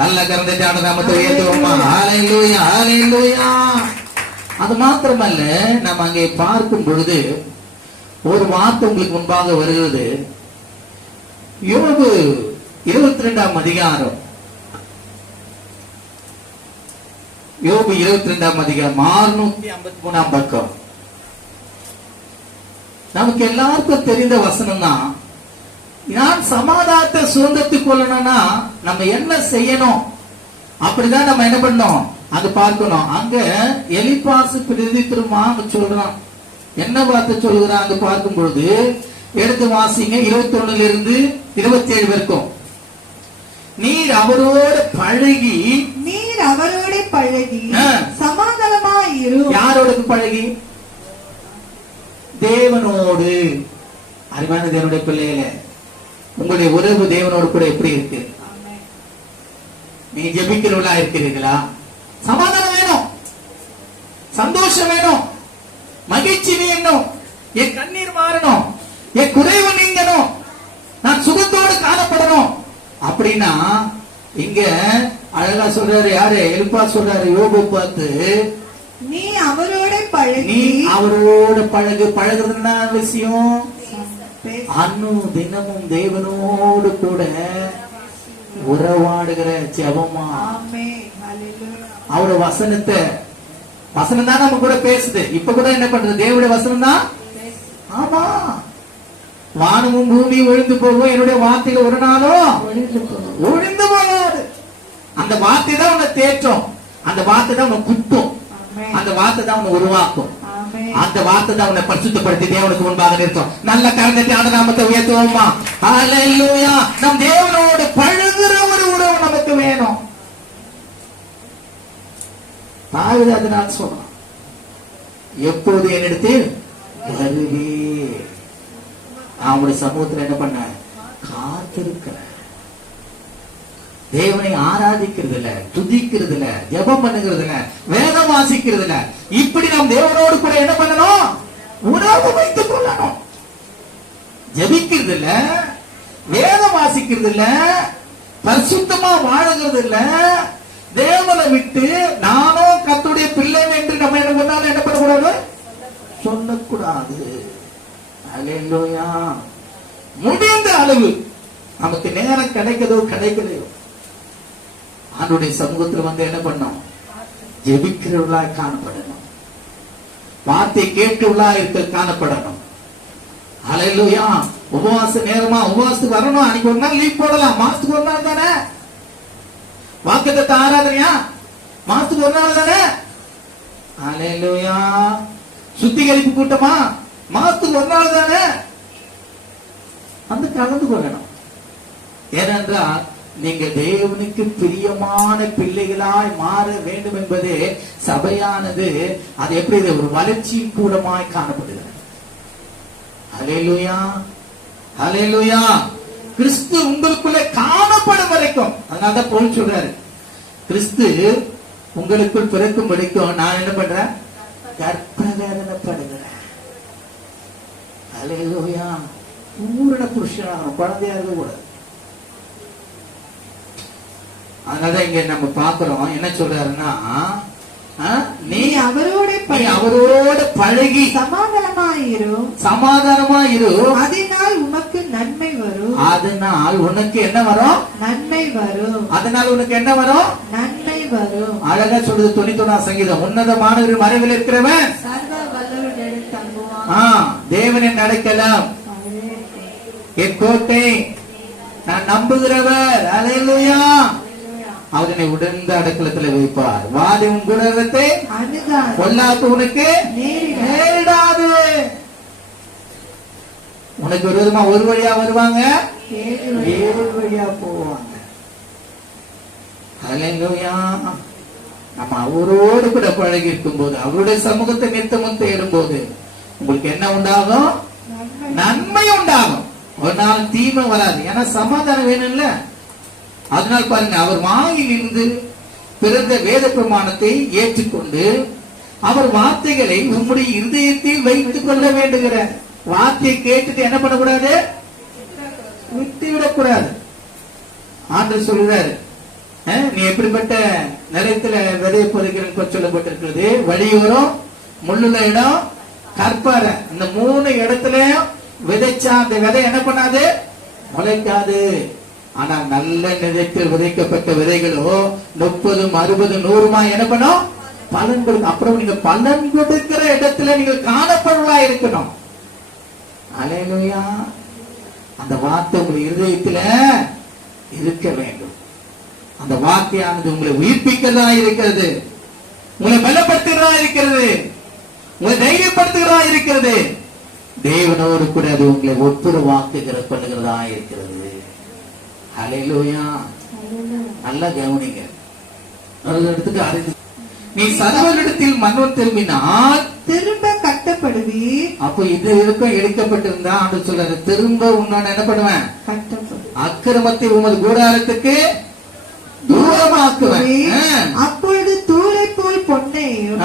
நல்ல கறந்துட்டான நாமத்தை உயர்த்துவோமா? ஹல்லேலூயா, ஹல்லேலூயா. அது மாத்திரமல்ல, நம்ம அங்கே பார்க்கும் பொழுது ஒரு வார்த்தை உங்களுக்கு முன்பாக வருகிறது. யோபு 22ஆம் அதிகாரம், யோபு 22ஆம் அதிகாரம் 653ஆம் பக்கம். நமக்கு எல்லாருக்கும் தெரிந்த வசனம் தான். நான் சமாதானத்தை சுதந்திரத்துக் கொள்ளணும்னா நம்ம என்ன செய்யணும், அப்படிதான் நம்ம என்ன பண்ணணும், அது பார்க்கணும். அங்க எலிப்பாசு பிரதி திரும்ப சொல்றான். என்ன வார்த்தை சொல்லுகிறான் அங்க பார்க்கும் பொழுது, எடுத்து வாசிங்க 21 இருந்து 27 வரைக்கும். நீர் அவரோடு பழகி, நீர் அவரோடு பழகி சமாதானமாய் இரு. யாரோடு பழகி? தேவனோடு. அருமையான தேவனுடைய பிள்ளைகளே, உங்களுடைய உறவு தேவனோடு கூட எப்படி இருக்கு? நீ ஜெபிக்கிறவளா இருக்கிறீர்களா? சமாதானம் வேணும், சந்தோஷம் வேணும், மகிழ்ச்சி வேணும், என் கண்ணீர் மாறணும், என் குறைவு நீங்கணும், நான் சுகத்தோடு காணப்படணும். அப்படின்னா இங்க அழகா சொல்றாரு. யாரு? எலிப்பா சொல்றாரு யோபு பார்த்து, நீ அவரோட பழகு. நீ அவரோட பழகு. பழகுறதுன்னா விஷயம், அன்னு தினமும் தேவனோடு கூட உறவாடுகிற ஜெபமா. அவரோட வசனத்தை, வசனம் தான் நம்ம கூட பேசுது. இப்ப கூட என்ன பண்றது? தேவனுடைய வசனம் தான். ஆமா, வானமும் பூமியும் ஒழிந்து போகும், என்னுடைய வார்த்தைகள் ஒரு நாளும் ஒழிந்து போகாது. அந்த வார்த்தை தான் உன்னை தேற்றும், அந்த வார்த்தை தான் உன்னை குட்டும், அந்த வார்த்தை தான் உன்னை உருவாக்கும், அந்த வார்த்தை தான் உன்னை பரிசுத்தப்படுத்தி தேவனுக்கு முன்பாக நிறுத்தும். நல்ல கரத்தை ஆண்டு நாமத்தை உயர்த்துவோமா? ஹல்லேலூயா. நம் தேவனோடு பழகுற ஒரு உறவு நமக்கு வேணும். தாவீது அதனால் சொன்னான், எப்போது என்னிடத்தில் வருவே. அவனுடைய சமூகத்துல என்ன பண்ண? காத்திருக்கிற. தேவனை ஆராதிக்கிறது இல்ல, துதிக்கிறது இல்ல, ஜெபம் பண்ணுகிறது இல்ல, வேதம் வாசிக்கிறது இல்ல. இப்படி நாம் தேவனோடு கூட என்ன பண்ணணும்? உறவு வைத்துக் கொள்ளணும். ஜெபிக்கிறது இல்ல, வேதம் வாசிக்கிறது இல்ல, பரிசுத்தமா வாழுகிறது இல்ல. தேவனை விட்டு நானோ கர்த்தருடைய பிள்ளை என்று நம்ம என்ன பண்ணாலும் என்ன பண்ணக்கூடாது? சொல்லக்கூடாது. அல்லேலூயா. முடிந்த அளவு நமக்கு நேரம் கிடைக்கலையோ ஆண்டுடைய சமூகத்தில் வந்து என்ன பண்ணோம்? ஜெபிக்கிறவர்களாய் காணப்படணும். வார்த்தை கேட்கிறவர்களாய் இருக்க காணப்படணும். அல்லேலூயா. உபவாச நேரமா உபவாசத்துக்கு வரணும். அன்னைக்கு ஒரு நாள் லீவ் போடலாம். மாசத்துக்கு ஒரு நாள் தானே. வாக்குத்தத்த ஆராதனையா மாசத்துக்கு ஒரு நாள் தானே. அல்லேலூயா. சுத்திகரிப்பு கூட்டமா மாசத்துக்கு ஒரு நாள் தானே. அந்த கலந்து கொள்ளணும். ஏனென்றால் நீங்க தேவனுக்கு பிரியமான பிள்ளைகளாய் மாற வேண்டும் என்பதே சபையானது அது எப்படி ஒரு வளர்ச்சியின் கூடமாய் காணப்படுகிறது. அல்லேலூயா. அல்லேலூயா. கிறிஸ்து உங்களுக்குள்ள காணப்படும் வரைக்கும், அதனாலதான் போல் சொல்றாரு, கிறிஸ்து உங்களுக்குள் பிறக்கும் வரைக்கும் நான் என்ன பண்றேன்? கற்பவேதனைப்படுகிறேன். அல்லேலூயா. பூரண புருஷனாக குழந்தையாக கூட. அதனால இங்க நம்ம பாக்குறோம் என்ன சொல்றாருன்னா, நீ அவரோட பழகி சமாதானமா இரு. அதனால் உனக்கு நன்மை வரும். அதனால் உனக்கு என்ன வரும்? நன்மை வரும். அதனால் உனக்கு என்ன வரும்? நன்மை வரும். அழகா சொல்றது 91 சங்கீதம். உன்னதமான மறைவில் இருக்கிறவன் சர்வ வல்லவரிடம் தங்குவான். தேவனின் அடைக்கலம், என் கோட்டை, நான் நம்புகிறவர். அல்லேலூயா. அவனை உடந்த அடக்கலத்தில் வைப்பார். வாதி உன் குணத்தை கொல்லாத்து உனக்கு நேரிடாது. உனக்கு விரோதமா ஒரு வழியா வருவாங்க, 7 வழியா போவாங்க. அல்லேலூயா. நம்ம அவரோடு கூட பழகி இருக்கும் போது, அவருடைய சமூகத்தை நித்தமும் தேடும் போது உங்களுக்கு என்ன உண்டாகும்? நன்மை உண்டாகும். ஒரு நாள் தீமை வராது. ஏன்னா சமாதானம் வேணும்ல. அதனால் பாருங்க, அவர் வாயில் இருந்து பிறந்த வேத பிரமாணத்தை ஏற்றுக்கொண்டு அவர் வார்த்தைகளை உம்முடைய இருதயத்தில் வைத்துக் கொள்ள வேண்டுகிற வார்த்தையை கேட்டுட்டு என்ன பண்ணக்கூடாது? விட்டுவிடக்கூடாது. ஆண்டவர் சொல்றாரு, நீ எப்படிப்பட்ட நிலத்துல விதைய பொறுக்கிறன்னு சொல்லப்பட்டிருக்கிறது. வழியோரம், முள்ளுள்ள இடம், கற்பாறை, இந்த 3 இடத்துலயும் விதைச்சா அந்த விதை என்ன பண்ணாது? முளைக்காது. ஆனா நல்ல நிலத்தில் விதைக்கப்பட்ட விதைகளோ 30, 60, 100 என்ன பண்ணும்? பலன் கொடுக்கும். அப்புறம் நீங்க பலன் கொடுக்கிற இடத்துல நீங்க காணப்படுவா இருக்கணும். அல்லேலூயா. அந்த வார்த்தை உங்கள் இருதயத்துல இருக்க வேண்டும். அந்த வார்த்தையானது உங்களை உயிர்ப்பிக்கிறதா இருக்கிறது, உங்களை பலப்படுத்துகிறதா இருக்கிறது, உங்களை தைரியப்படுத்துகிறதா இருக்கிறது. தேவனோடு கூட அது உங்களை ஒப்புரவாக்குகிற பண்ணுகிறதா இருக்கிறது. அல்லேலூயா. நல்லா கவனிங்க. இடத்துக்கு அறிந்து நீ சர்வரிடத்தில் மன்னம் திரும்பினால் திரும்ப கட்டப்படுவி. அப்போ இது இருக்கும் எடுக்கப்பட்டிருந்தா ஆண்டு சொல்றாரு, திரும்ப உன்னான என்ன பண்ணுவேன்? அக்கிரமத்தை உமது கூடாரத்துக்கு தூரமாக்குவேன். அப்பொழுது தூளை போல் பொன்னையும்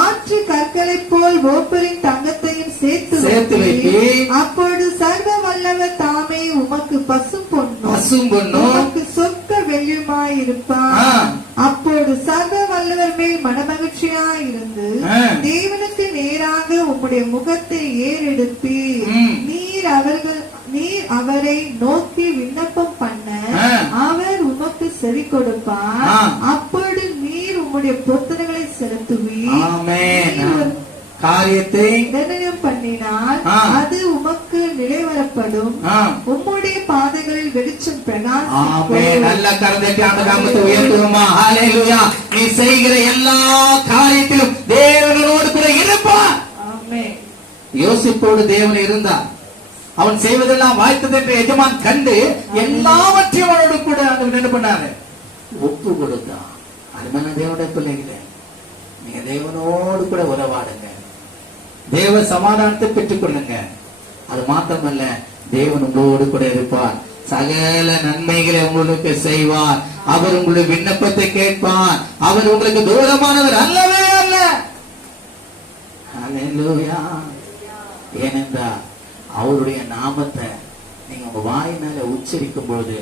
ஆற்று கற்களை போல் ஓப்பரின் தங்கத்தையும் சேர்த்து வைப்பேன். அப்பொழுது சர்வ வல்லவர் தாமே உமக்கு பசும் பொன்னும் உமக்கு சொக்க வெள்ளியுமாயிருப்பார். அப்போது சர்வ வல்லவர் மேல் மனமகிழ்ச்சியாயிருந்து தேவனுக்கு நேராக உம்முடைய முகத்தை ஏறெடுப்பீர். நீர் அவரை நோக்கி விண்ணப்பம் பண்ண அவர் உமக்கு செவி கொடுப்பார். அப்பொழுது நீர் உம்முடைய பொருத்தனைகளை செலுத்துவீர். காரியத்தை நிர்ணயம் பண்ணினால் அது உமக்கு நிலைவரப்படும். உம்முடைய பாதைகளில் வெளிச்சம் பிரகாசிக்கும். நல்ல கரத்தை உயர்த்துவோமா? ஹல்லேலூயா. நீ செய்கிற எல்லா காரியத்திலும் தேவனோடு கூட இருப்பார். ஆமென். யோசிப்போடு தேவன் இருந்தார். அவன் செய்வதெல்லாம் வாய்த்தது என்று எஜமான் கண்டு எல்லாவற்றையும் அவனோடு கூட என்ன பண்ணாரு? ஒப்பு கொடுத்தான். அதுமான தேவனுடைய பிள்ளைகளே, நீங்க தேவனோடு கூட உறவாடுங்க. தேவ சமாதானத்தை பெற்றுக் கொள்ளுங்க. அது மாத்திரமல்ல, தேவன் உங்களோடு கூட இருப்பார். சகல நன்மைகளை உங்களுக்கு செய்வார். அவர் உங்களுடைய விண்ணப்பத்தை கேட்பார். அவர் உங்களுக்கு தூரமானவர் அல்லவே அல்ல. ஹல்லேலூயா. ஏனென்றால் அவருடைய நாமத்தை நீங்க உங்க வாயினால உச்சரிக்கும் பொழுது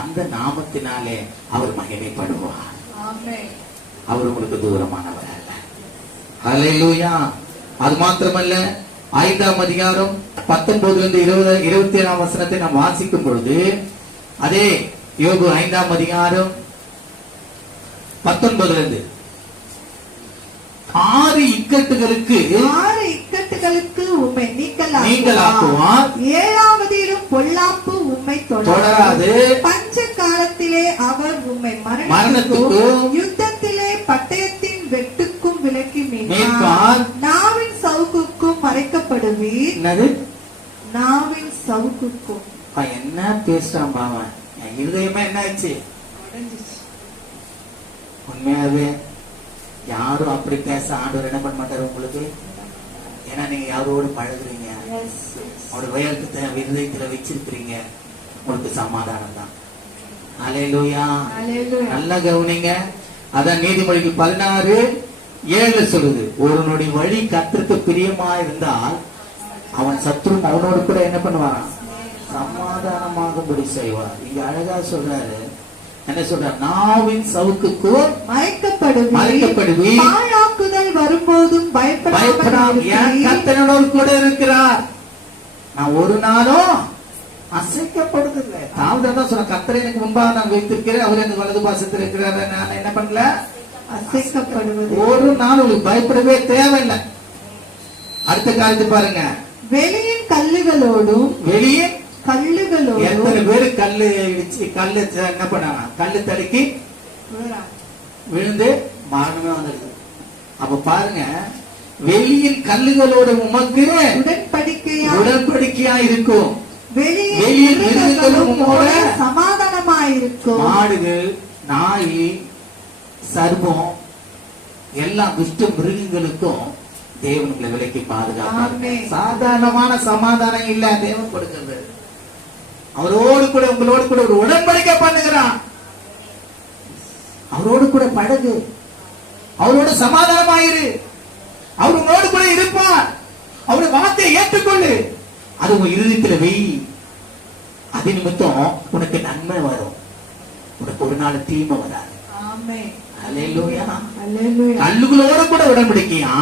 அந்த நாமத்தினாலே அவர் மகிமைப்படுவார். அவர் உங்களுக்கு தூரமானவர் அல்ல. ஹல்லேலூயா. அது மாத்திரமல்ல, 5ஆம் அதிகாரம் 19-27 வசனத்தை நாம் வாசிக்கும் பொழுது, அதே யோபு 5ஆம் அதிகாரம் 19 6 இக்கட்டுகளுக்கு உம்மை நீங்களாக்குவார். 7ஆவதிலும் பொல்லாப்பு உம்மை தொடராது. பஞ்ச காலத்திலே அவர் உம்மை மரணத்துக்கும் யுத்தத்திலே பட்டயத்தின் வெட்டுக்கும் விலக்கி மீட்பார். நாவின் சவுக்குக்கும் மறைக்கப்படுவீர். என்னது? நாவின் சவுக்குக்கும். என்ன பேசுறான் பாவன்? என் இருதயமா என்ன ஆச்சு? உண்மையாவே யாரும் அப்படி பேச ஆண்டவர் என்ன பண்ண மாட்டாரு உங்களுக்கு. ஏன்னா நீங்க யாரோடு பழகுறீங்க, அவருடைய உயரத்தை இருதயத்துல வச்சிருக்கிறீங்க, உங்களுக்கு சமாதானம் தான். ஹல்லேலூயா. நல்லா கவனிங்க. அதான் நீதிமொழிகள் 16:7 சொல்லுது, ஒருவனுடைய வழி கர்த்தருக்கு பிரியமா இருந்தால் அவன் சத்ரு அவனோடு கூட என்ன பண்ணுவான்? சமாதானமாகும்படி செய்வார். இங்க அழகா சொல்றாரு. என்ன சொல்ற? நாவின் சவுக்குக்கு மறைக்கப்படுவி. பாழாக்குதல் வரும்போதும் பயப்படாமல் கர்த்தனோடு கூட இருக்கிறார். நான் ஒரு நாளும் அசைக்கப்படுதில்லை. தாவீது தான் சொல்ற, கர்த்தரை எனக்கு முன்பாக நான் வைத்திருக்கிறேன், அவர் எனக்கு வலது பாசத்தில் இருக்கிறார், நான் என்ன பண்ணல? அசைக்கப்படுவது. ஒரு நாள் உங்களுக்கு பயப்படவே தேவையில்லை. அடுத்த காலத்து பாருங்க. வெளியின் கல்லுகளோடும் எத்தனை பேரு கல்லு இடிச்சு கல்லு என்ன பண்ணாங்க? கல்லு தடுக்கி விழுந்து மரணமே வந்துருக்கு. அப்ப பாருங்க, வெளியின் கல்லுகளோட உமக்கு உடன்படிக்கையா இருக்கும். வெளியில் மிருகங்களும் உம்மோட சமாதானமாயிருக்கும். மாடுகள், நாய், சர்பம் எல்லா துஷ்ட மிருகங்களுக்கும் தேவன் உங்களை விலைக்கு பாதுகாப்பாங்க. சாதாரணமான சமாதானம் இல்ல தேவன் கொடுக்கிறது. அவரோடு கூட உங்களோடு கூட ஒரு உடன்படிக்கை பண்ணுகிறான். அவரோடு கூட பழகு, அவரோட சமாதானமாயிரு, அவர் உங்களோடு கூட இருப்பார். அவருடைய வார்த்தையை ஏற்றுக்கொள்ளு, அது உங்க இருதயத்துல வெய். அது நிமித்தம் உனக்கு நன்மை வரும், உனக்கு ஒரு நாள் தீமை வராது. ஹல்லேலூயா. கல்லுகளோட கூட உடன்படிக்கையா,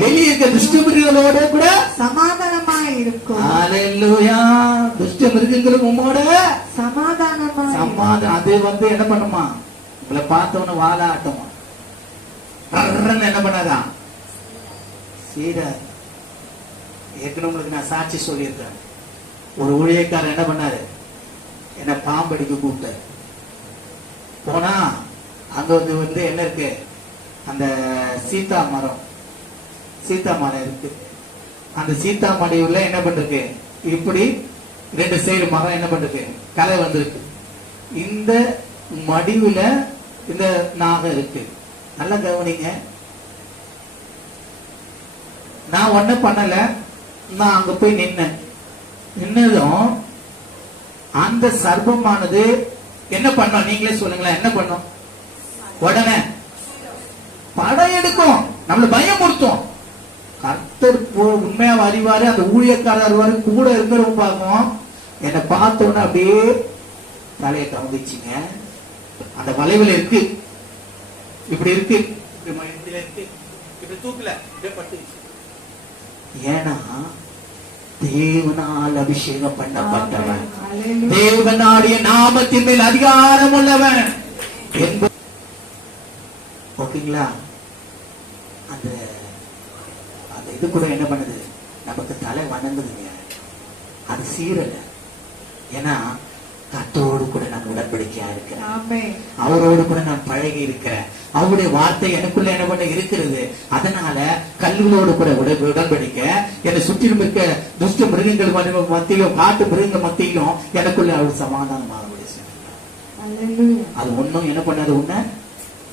வெளியே இருக்க துஷ்ட மிருகங்களோட கூட சமாதானமா இருக்கும். ஹல்லேலூயா. துஷ்ட மிருகங்களும் உம்மோட சமாதானமா. அது என்ன பண்ணுமா? உங்களை பார்த்தவன வாழ ஆட்டமா என்ன பண்ணாதா? சீரா ஏற்கனவே உங்களுக்கு நான் சாட்சி சொல்லியிருக்கேன். ஒரு ஊழியக்காரர் என்ன பண்ணாரு? என்ன பாம்படிக்க கூப்பிட்டாரு. போனா அங்க வந்து என்ன இருக்கு? அந்த சீதா மரம் இருக்கு. அந்த சீதா மடிவுல என்ன பண்றது? இப்படி 2 சைடு மரம் என்ன பண்றது? கலை வந்திருக்கு. இந்த மடிவுல இந்த நாகம் இருக்கு. நல்லா கவனிங்க. நான் ஒண்ணு பண்ணல, நான் அங்க போய் நின்னதும் அந்த சர்ப்பமானது என்ன பண்ணும்? நீங்களே சொல்லுங்களேன், என்ன பண்ணும்? உடனே படையெடுக்கும், நம்மள பயமுறுத்தும். கர்த்தர் உண்மையா அறிவாரு, அந்த ஊழியக்காரர் வருவாரு, கூட இருக்கிறவங்க பார்க்கும். என்னை பார்த்தோன்னு அப்படியே தலையை கவுந்துச்சுங்க. அந்த வளைவுல இருக்கு, இப்படி இருக்கு, இப்படி தூக்கல, ஏன்னா தேவனால் அபிஷேகம் பண்ணப்பட்டவன், தேவனுடைய நாமத்தின் மேல் அதிகாரம் உள்ளவன். ஓகேங்களா? அந்த இது கூட என்ன பண்ணுது? நமக்கு தலை வணங்குதுங்க. அது சீரல. ஏன்னா கர்த்தரோடு கூட நான் உடன்படிக்கையா இருக்கிறேன், அவரோடு கூட நான் பழகி இருக்கிறேன், அவருடைய வார்த்தை எனக்குள்ள என்ன பண்ண இருக்கிறது. அதனால கல்லுகளோடு கூட உடன்படிக்க, என்னை சுற்றிலும் இருக்க துஷ்ட மிருகங்கள் மத்தியிலும் காட்டு மிருகங்கள் மத்தியிலும் எனக்குள்ள அவர் சமாதானமாக அது ஒன்னும் என்ன பண்ணாது, உன்னை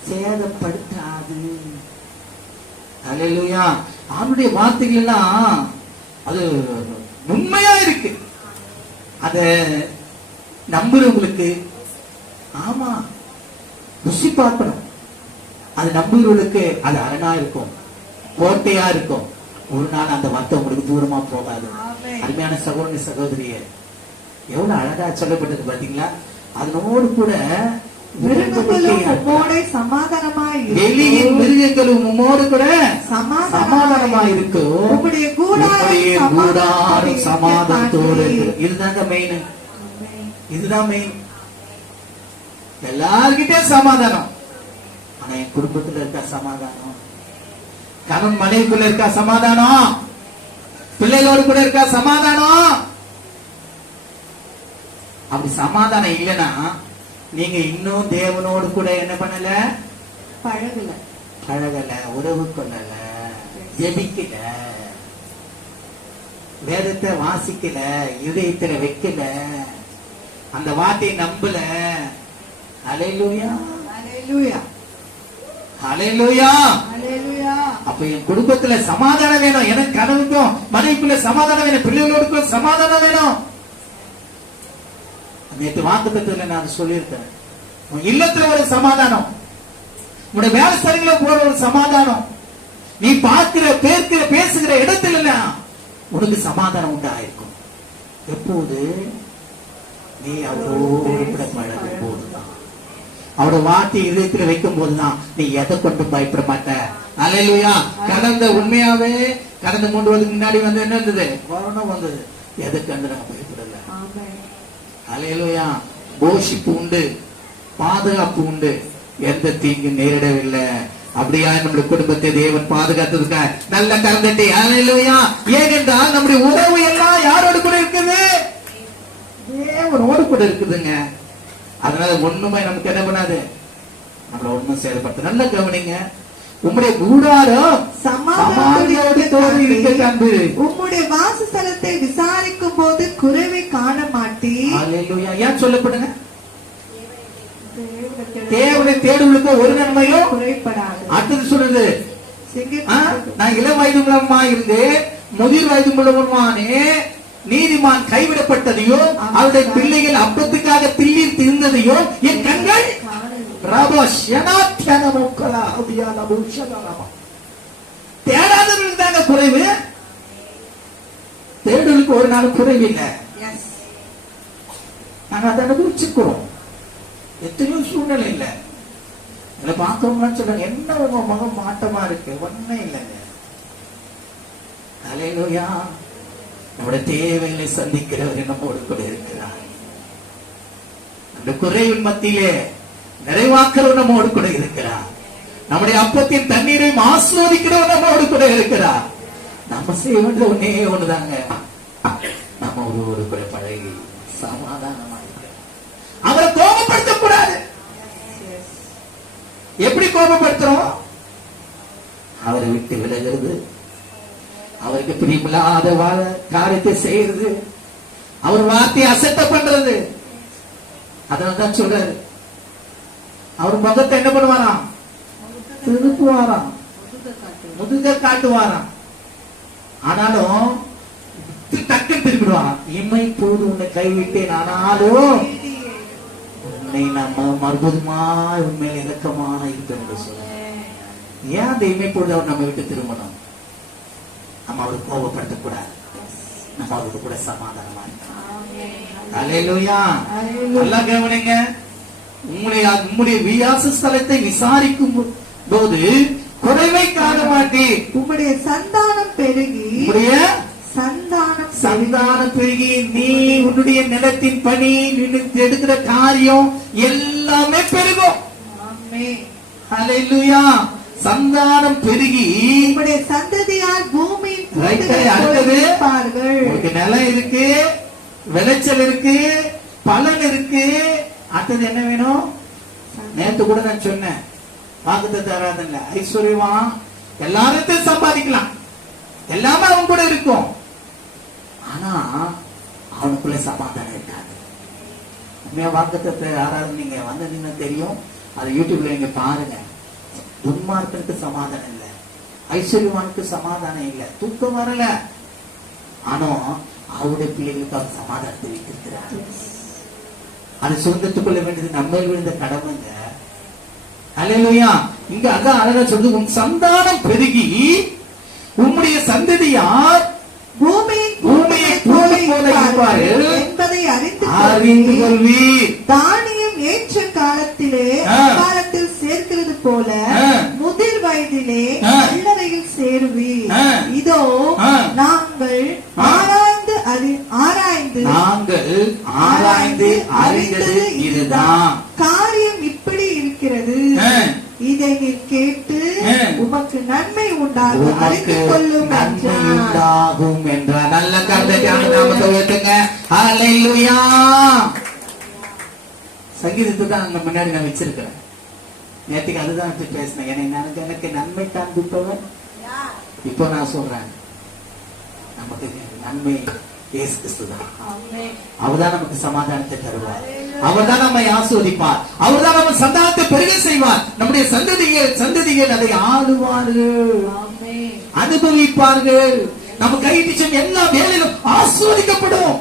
சேதப்படுத்தாது. ஹல்லேலூயா. அவனுடைய வார்த்தைகள் எல்லாம் அது உண்மையா இருக்கு. அத நம்புறவங்களுக்கு ஆமா ருசி பார்க்கணும். அது நம்புறவங்களுக்கு அது அரணா இருக்கும், கோட்டையா இருக்கும். ஒரு நாள் அந்த வார்த்தை உங்களுக்கு தூரமா போகாது. அருமையான சகோதரி சகோதரிய எவ்வளவு அழகா சொல்லப்பட்டது பாத்தீங்களா? அதனோடு கூட வெளியின் மிருகங்களும் உம்மோடு கூட சமாதானமா இருக்கும். உம்முடைய கூடாரம் சமாதானத்தோடு. இதுதாங்க மெயின், இதுதான் மெயின். எல்லார்கிட்டே சமாதானம். ஆனா என் குடும்பத்துல இருக்கா சமாதானம்? கணவன் மனைவிக்குள்ள இருக்கா சமாதானம்? பிள்ளைகளோடு கூட இருக்கா சமாதானம்? அப்படி சமாதானம் இல்லைன்னா நீங்க இன்னும் தேவனோடு கூட என்ன பண்ணல, பழகல, உறவு கொள்ளல, ஜெபிக்கல, வேதத்தை வாசிக்கல, இதயத்துல வைக்கல, அந்த வார்த்தையை நம்பல. ஹல்லேலூயா, ஹல்லேலூயா, ஹல்லேலூயா, ஹல்லேலூயா. அப்ப என் குடும்பத்துல சமாதானம் வேணும். எனக்கு கணவனுக்கும் மனைவிக்குள்ள சமாதானம் வேணும், பிள்ளைகளோடுக்கும் சமாதானம் வேணும். நேற்று வாக்குத்தத்தத்துல நான் சொல்லியிருக்கேன். உன் இல்லத்துல ஒரு சமாதானம், உன்னுடைய வேலை சரியில போற ஒரு சமாதானம், நீ பார்க்கிற பேர்க்கிற பேசுகிற இடத்துல உனக்கு சமாதானம் உண்டாயிருக்கும். எப்போது நீ அவரோடு கூட பழகும் போதுதான், அவரோட வார்த்தை இதயத்துல வைக்கும் போதுதான் நீ எதை கொண்டு பயப்பட மாட்ட. அல்லேலூயா. கடந்த உண்மையாவே கடந்த 3 வருடத்துக்கு முன்னாடி வந்து என்ன இருந்தது? கொரோனா வந்தது. எதை கண்டு நாங்க பயப்படல. அல்லேலூயா. போஷிப்பு உண்டு, பாதுகாப்பு உண்டு, எந்த தீங்கு நேரிடவில்லை. அப்படியா நம்முடைய குடும்பத்தை தேவன் பாதுகாத்ததுக்க நல்ல கலந்துட்டு. அல்லேலூயா. ஏனென்றால் நம்முடைய உறவு எல்லாம் யாரோடு கூட இருக்குது? தேவனோடு கூட இருக்குதுங்க. அதனால ஒண்ணுமே நமக்கு என்ன பண்ணாது, நம்மள ஒண்ணும் செயல்படுத்த. நல்ல கவனிங்க. உம்முடைய கூடாரம் சமாதானத்தோடு இருக்க கண்டு உம்முடைய வாசஸ்தலத்தை விசாரிக்கும் போது குறைவை காண மாட்டீர். அல்லேலூயா. ஏன் சொல்லப்படுங்க? தேவனை தேடுவதற்கு ஒரு நன்மையும் குறைபடாது. அடுத்தது சொல்றது, நான் இளம் வயது மூலமா இருந்து முதிர் வயது மூலமானே நீதிமான் கைவிடப்பட்டதையும் அவருடைய பிள்ளைகள் அப்பத்துக்காக தில்லீர் திருந்ததையும் என் கண்கள் தேடாதவர்கள் தாங்க குறைவு. தேடுதலுக்கு ஒரு நாள் குறைவு இல்லை. நாங்க அதை அனுபவிச்சுக்கிறோம். எத்தனையோ சூழ்நிலை இல்ல பாக்கிறோம்னு சொல்றாங்க, என்ன உங்க முகம் மாட்டமா இருக்கு? ஒன்னும் இல்லைங்க. அல்லேலூயா. நம்முடைய தேவைகளை சந்திக்கிறவர் நம்மோடு கூட இருக்கிறார். அந்த குறைவின் மத்தியிலே நிறைவாக்குறவர் நம்மோடு கூட இருக்கிறார். நம்முடைய அப்பத்தின் தண்ணீரையும் ஆஸ்வதிக்கிறவர் நம்மோடு கூட இருக்கிறார். நம்ம செய்ய வேண்டிய ஒன்னே ஒண்ணுதாங்க, நம்ம ஒரு கூட பழகி சமாதானமா இருக்க. அவரை கோபப்படுத்தக்கூடாது. எப்படி கோபப்படுத்துறோம்? அவரை விட்டு விலகிறது, அவருக்கு பிரியமில்லாத காரியத்தை செய்யறது, அவர் வார்த்தையை அசட்ட பண்றது. அதனால்தான் சொல்றாரு, அவர் முகத்தை என்ன பண்ணுவாராம்? திருப்புவாராம், முதுக காட்டுவாராம். ஆனாலும் டக்குன்னு திருப்பிடுவாராம். இம்மை போது உன்னை கைவிட்டேன், ஆனாலும் உன்னை நம்ம மறுபடியுமாய் உண்மையில இலக்கமா இருப்பேன் என்று சொல்ல. ஏன் அந்த இம்மை பொழுது அவர் நம்ம விட்டு திரும்பணும்? நம்ம அவருக்கு கோபப்படுத்தக்கூடாது, நம்ம அவருக்கு கூட சமாதானமா இருக்கணும். அல்லேலூயா. நல்லா கவனிங்க. உங்களுடைய வியாசஸ்தலத்தை விசாரிக்கும் போது குறைவை காண மாட்டேன். உங்களுடைய சந்தானம் பெருகி, சந்தானம் பெருகி நீ உன்னுடைய நிலத்தின் பணி எடுக்கிற காரியம் எல்லாமே பெருகும். அல்லேலூயா. சந்தானம் பெருகி உங்களுடைய சந்ததியால் பூமியின் அடுத்தது உங்களுக்கு நிலம் இருக்கு, விளைச்சல் இருக்கு, பலன் இருக்கு. அடுத்தது என்ன வேணும்? நேற்று கூட நான் சொன்னேன், வாக்குத்தத்தம் தராதல்ல, ஐஸ்வர்யமா எல்லாத்தையும் சம்பாதிக்கலாம், எல்லாமே அவன் கூட இருக்கும். ஆனா அவனுக்குள்ள சமாதானம் இருக்காது. உண்மையா வாக்குத்தத்தை யாராவது நீங்க வந்தீங்கன்னா தெரியும், அது யூடியூப்ல நீங்க பாருங்க. துன்மார்க்கனுக்கு சமாதானம் இல்லை, ஐஸ்வர்யவானுக்கு சமாதானம் இல்ல, தூக்கம் வரல. ஆனா அவருடைய பிள்ளைகளுக்கு அவர் சமாதானத்தை வைத்திருக்கிறார். அதை சுதந்திரத்துக் கொள்ள வேண்டியது நம்ம விழுந்த கடமைங்க. அல்லேலூயா. இங்க அதான் அழகா சொல்லுது, உன் சந்தானம் பெருகி உம்முடைய சந்ததியார் பூமியை போல இருப்பார்கள் என்பதை அறிந்து கொள்வீர். தானியம் ஏற்ற காலத்தில் சேர்க்கிறது போல முதிர் வயதிலே நல்லவையில் சேருவீர். இதோ நாங்கள் ஆராய்ந்து அறிந்தது இதுதான். காரியம் இப்படி இருக்கிறது, இதை நீர் கேட்டு உமக்கு நன்மை உண்டாகும் அறிந்து கொள்ளும் என்ற நல்ல கருத்தை ஹல்லேலூயா. சங்கீதத்தை தான் அங்க முன்னாடி நான் வச்சிருக்கிறேன். நேற்றுக்கு அதுதான் பேசினேன். எனக்கு நன்மை காண்பிப்பவன் இப்போ நான் சொல்றேன், நமக்கு நன்மை இயேசு கிறிஸ்து தான். அவர்தான் நமக்கு சமாதானத்தை தருவார், அவர்தான் நம்மை ஆசீர்வதிப்பார், அவர்தான் நம்ம சந்தானத்தை பெருக செய்வார். நம்முடைய சந்ததிகள் அதை ஆளுவார்கள், அனுபவிப்பார்கள். நம்ம கையிட்டு எல்லா வேலையிலும் ஆசீர்வதிக்கப்படும்.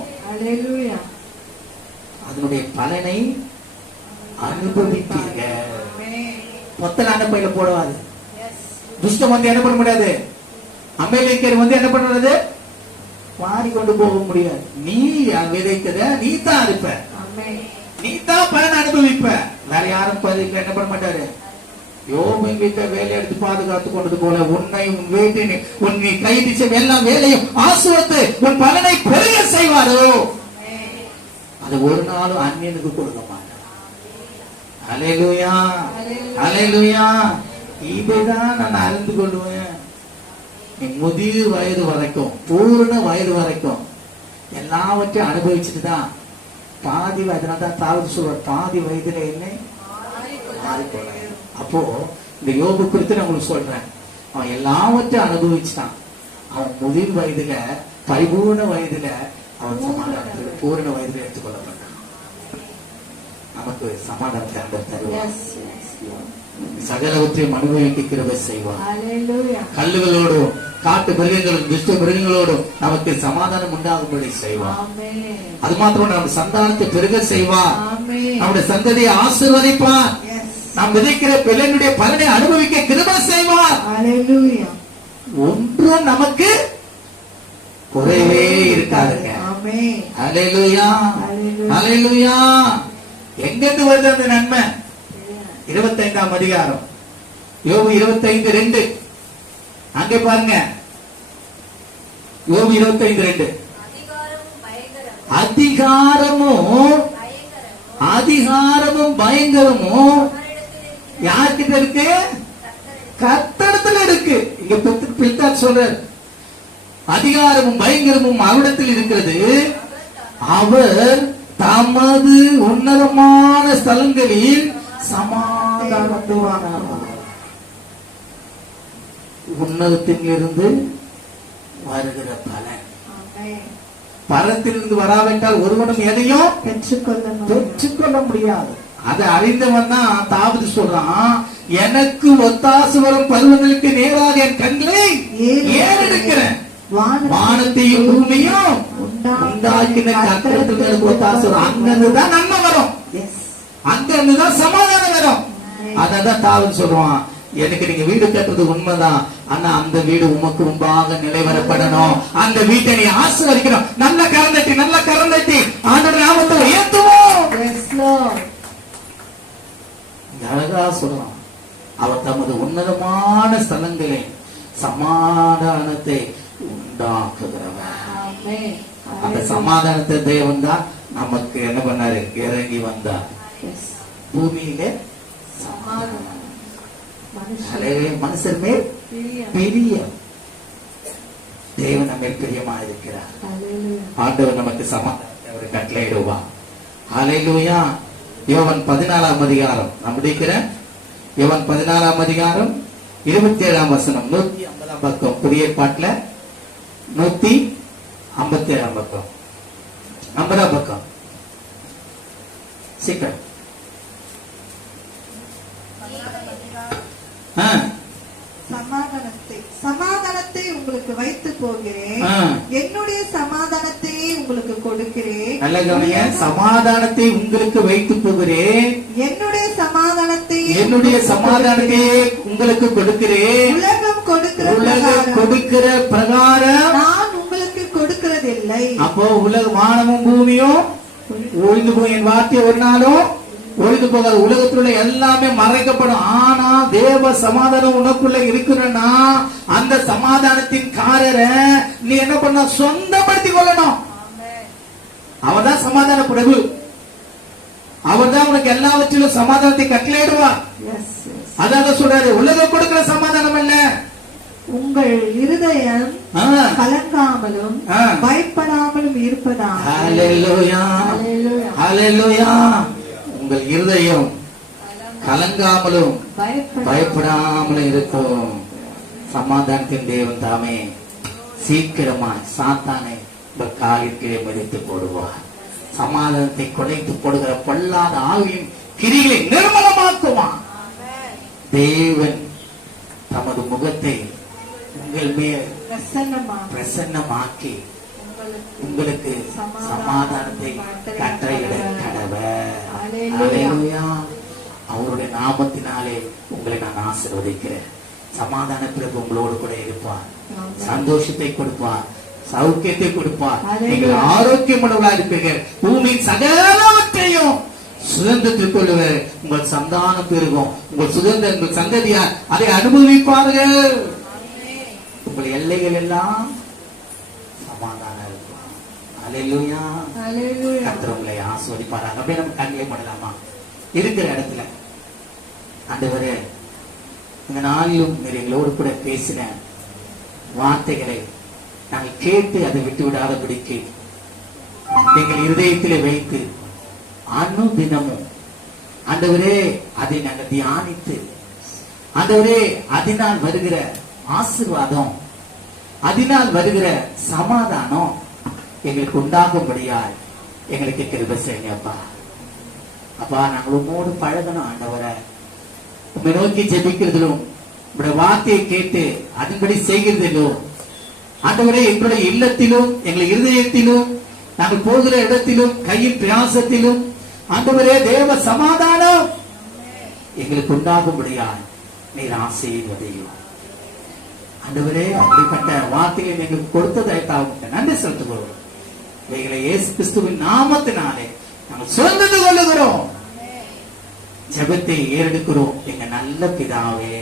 அதனுடைய பலனை அனுபவிப்பீர்கள். மொத்தலான பையில போடுவாரு. துஷ்டம் வந்து என்ன பண்ண முடியாது, அமெரிக்கர் வந்து என்ன பண்றது, மாறி கொண்டு போக முடியாது. நீ விதைக்கிற, நீ தான் இருப்ப, நீ தான் பலன் அனுபவிப்ப. வேற யாரும் என்ன பண்ண மாட்டாரு. யோபு வீட்டை வேலை எடுத்து பாதுகாத்து கொண்டது போல உன்னை உன் வீட்டின் உன்னை கைதிச்ச எல்லாம் வேலையும் ஆசுவத்து உன் பலனை பெருக செய்வாரோ, அது ஒரு நாளும் அந்நியனுக்கு கொடுக்க மாட்டார். அல்லேலூயா, அல்லேலூயா. இதைதான் நான் அறிந்து கொள்வேன். முதிர் வயது வரைக்கும், பூர்ண வயது வரைக்கும் எல்லாவற்றையும் அனுபவிச்சுட்டு தான் பாதி வயதுதான் தாவூது சொல்றார், பாதி வயதுல என்ன அப்போ இந்த யோபு குறித்து நான் உங்களுக்கு சொல்றேன். அவன் எல்லாவற்றையும் அனுபவிச்சுட்டான். அவன் முதிர் வயதுல, பரிபூர்ண வயதுல அவன் சமாதானத்தில் பூர்ண வயதுல எடுத்துக்கொள்ளப்பட்டான். நமக்கு சமாதானத்தை அந்த தருவார். சகலவற்றையும் அனுபவிக்க கிருபை செய்வார். கல்லுகளோடும் காட்டு மிருகங்களும் துஷ்ட மிருகங்களோடும் நமக்கு சமாதானம் உண்டாகும்படி செய்வார். அது மாத்திரம் நம்ம சந்தானத்தை பெருக செய்வார், நம்முடைய சந்ததியை ஆசீர்வதிப்பார், நாம் விதைக்கிற பிள்ளைகளுடைய பலனை அனுபவிக்க கிருபை செய்வார். ஒன்றும் நமக்கு குறைவே இருக்காதுங்க. அல்லேலூயா, அல்லேலூயா. எங்கிருந்து வருது அந்த நன்மை? 25ஆம் அதிகாரம் யோபு 25:2 அங்கே பாருங்க. யோபு 25:2 அதிகாரமும் பயங்கரமும் யார்கிட்ட இருக்கு? கர்த்தரிடத்தில் இருக்கு. இங்க பில்தாத் சொல்றார், அதிகாரமும் பயங்கரமும் அவரிடத்தில் இருக்கிறது, அவர் தமது உன்னதமான ஸ்தலங்களில் சமாதானத்துவானார். உன்னதத்திலிருந்து வருகிற பலன் பரத்திலிருந்து வராவிட்டால் ஒருவனும் எதையும் பெற்றுக்கொள்ள முடியாது. அதை அறிந்தவன் தான் தாவீது சொல்றான், எனக்கு ஒத்தாசு வரும் பருவங்களுக்கு நேராக என் கண்களை ஏறெடுக்கிறேன், வானத்தையும் பூமியும் உண்டாக்கின கர்த்தருக்கு ஒத்தாசு வரும். அங்கிருந்துதான் நன்மை வரும், அங்கிருந்துதான் சமாதானம் வரும். அதான் தாவீது சொல்றான், எனக்கு நீங்க வீடு கட்டுறது உண்மைதான், ஆனா அந்த வீடு உமக்கு முன்பாக நிலைவரப்படணும், அந்த வீட்டை நீ ஆசீர்வதிக்கணும். நல்ல கரந்தட்டி ஆண்டவர் நாமத்தை உயர்த்துவோம். அழகா சொல்லலாம், அவர் தமது உன்னதமான ஸ்தலங்களை சமாதானத்தை உண்டாக்குகிறவர். அந்த சமாதானத்தை தேவன் தான் நமக்கு என்ன பண்ணாரு, இறங்கி வந்தார் பூமியில. சமாதானம் மனுஷர் மேல் பெரிய தேவன் நம்ம பிரியமா இருக்கிறார். ஆண்டவர் நமக்கு சமாதானத்தை அவர் கட்டளையிடுவார். ஹல்லேலூயா. யோவான் 14ஆம் அதிகாரம் நாம் முடிக்கிற யோவான் 14ஆம் அதிகாரம் 27ஆம் வசனம் 150ஆம் பக்கம். புதிய ஏற்பாட்டுல 157ஆம் பக்கம், 50ஆம் பக்கம். சீக்கிரம். சமாதானத்தை உங்களுக்கு வைத்து போகிறேன், ஆ. என்னுடைய சமாதானத்தையே உங்களுக்கு கொடுக்கிறேன். நல்ல கவனிங்க. சமாதானத்தை உங்களுக்கு வைத்து போகிறேன், என்னுடைய சமாதானத்தையே உங்களுக்கு கொடுக்கிறேன். உலகம் கொடுக்கிற உலகம் பிரகாரம் கொடுக்கிற பிரகாரம் நான் உங்களுக்கு கொடுக்கிறதில்லை. அப்போ உலக வானமும் பூமியும் ஒழிந்து போய் என் வார்த்தை ஒரு நாளும் ஒழிந்து போகாது. உலகத்தில் உள்ள எல்லாமே மறைக்கப்படும். ஆனா தேவ சமாதானம் உனக்குள்ள இருக்கிறன்னா அந்த சமாதானத்தின் காரரை நீ என்ன பண்ண, சொந்தப்படுத்திக் கொள்ளணும். அவர்தான் சமாதான பிரபு. அவர்தான் உனக்கு எல்லாவற்றிலும் சமாதானத்தை கட்டளையிடுவார். Yes, yes. அதாக சொல்றாரு, உலகம் கொடுக்கிற சமாதானம் அல்ல, உங்கள் இருதயம் ஆ. கலங்காமலும் ஆ. பயப்படாமலும் இருப்பதாக. ஹல்லேலூயா. Hallelujah. ஹல்லேலூயா. உங்கள் இருதயம் கலங்காமலும் பயப்படாமலும் இருக்கும். சமாதானத்தின் தேவன் தாமே சீக்கிரமா சாத்தானை உங்கள் காலிற்கே மிதித்து போடுவார். சமாதானத்தை குலைத்து போடுகிற பொல்லாத ஆவியின் கிரிகளை நிர்மலமாக்குவான். தேவன் தமது முகத்தை உங்கள் மேல் பிரசன்னமாக்கி உங்களுக்கு சமாதானத்தை கட்டளையிட கடவர். ஹல்லேலூயா. அவருடைய நாமத்தினாலே உங்களை நான் ஆசீர்வதிக்கிறேன். சமாதான பிரபு உங்களோடு கூட இருப்பார். சந்தோஷத்தை கொடுப்பார், சௌக்கியத்தை கொடுப்பார். நீங்கள் ஆரோக்கியமுள்ளவர்களாக இருப்பீர்கள். பூமியின் சகலவற்றையும் சுதந்திரத்திற்கு கொள்ளுவர். உங்கள் சந்தானம் பெருகும். உங்கள் சுதந்திர உங்கள் சந்ததியார் அதை அனுபவிப்பார்கள். உங்கள் எல்லைகள் எல்லாம் சமாதானம் இருக்கும். ஹல்லேலூயா. கர்த்தர் உங்களை ஆசீர்வதிப்பாராக. அப்படியே நம்ம கண்களை மூடலாமா? இருக்கிற இடத்துல ஆண்டவரே, இந்த நாளிலும் நீர் எங்களோடு கூட பேசின வார்த்தைகளை நாங்கள் கேட்டு அதை விட்டு விடாதபடிக்கு எங்கள் இருதயத்திலே வைத்து அனுதினமும் ஆண்டவரே அதை நாங்கள் தியானித்து, ஆண்டவரே அதனால் வருகிற ஆசீர்வாதம், அதனால் வருகிற சமாதானம் எங்களுக்கு உண்டாகும்படியாய் எங்களுக்கு கிருபை செய்யுங்க அப்பா. அப்பா, நாங்கள் உம்மோடு பழகணும் ஆண்டவரை. உம்மை நோக்கி ஜெபிக்கிறதிலும் உங்களுடைய வார்த்தையை கேட்டு அதன்படி செய்கிறதிலும் ஆண்டவரே, எங்களுடைய இல்லத்திலும் எங்கள் இருதயத்திலும் நாங்கள் போகிற இடத்திலும் கையின் பிரயாசத்திலும் ஆண்டவரே தேவ சமாதானம் எங்களுக்கு உண்டாகும்படியாய் நீர் ஆசீர்வதியும் ஆண்டவரே. அப்படிப்பட்ட வார்த்தையை எங்களுக்கு கொடுத்ததற்காக நன்றி செலுத்துகிறோம். இவைகளை இயேசு கிறிஸ்துவின் நாமத்தினாலே நாங்கள் சுதந்திரத்து கொள்ளுகிறோம். ஜெபத்தை ஏறெடுக்கிறோம் எங்க நல்ல பிதாவே.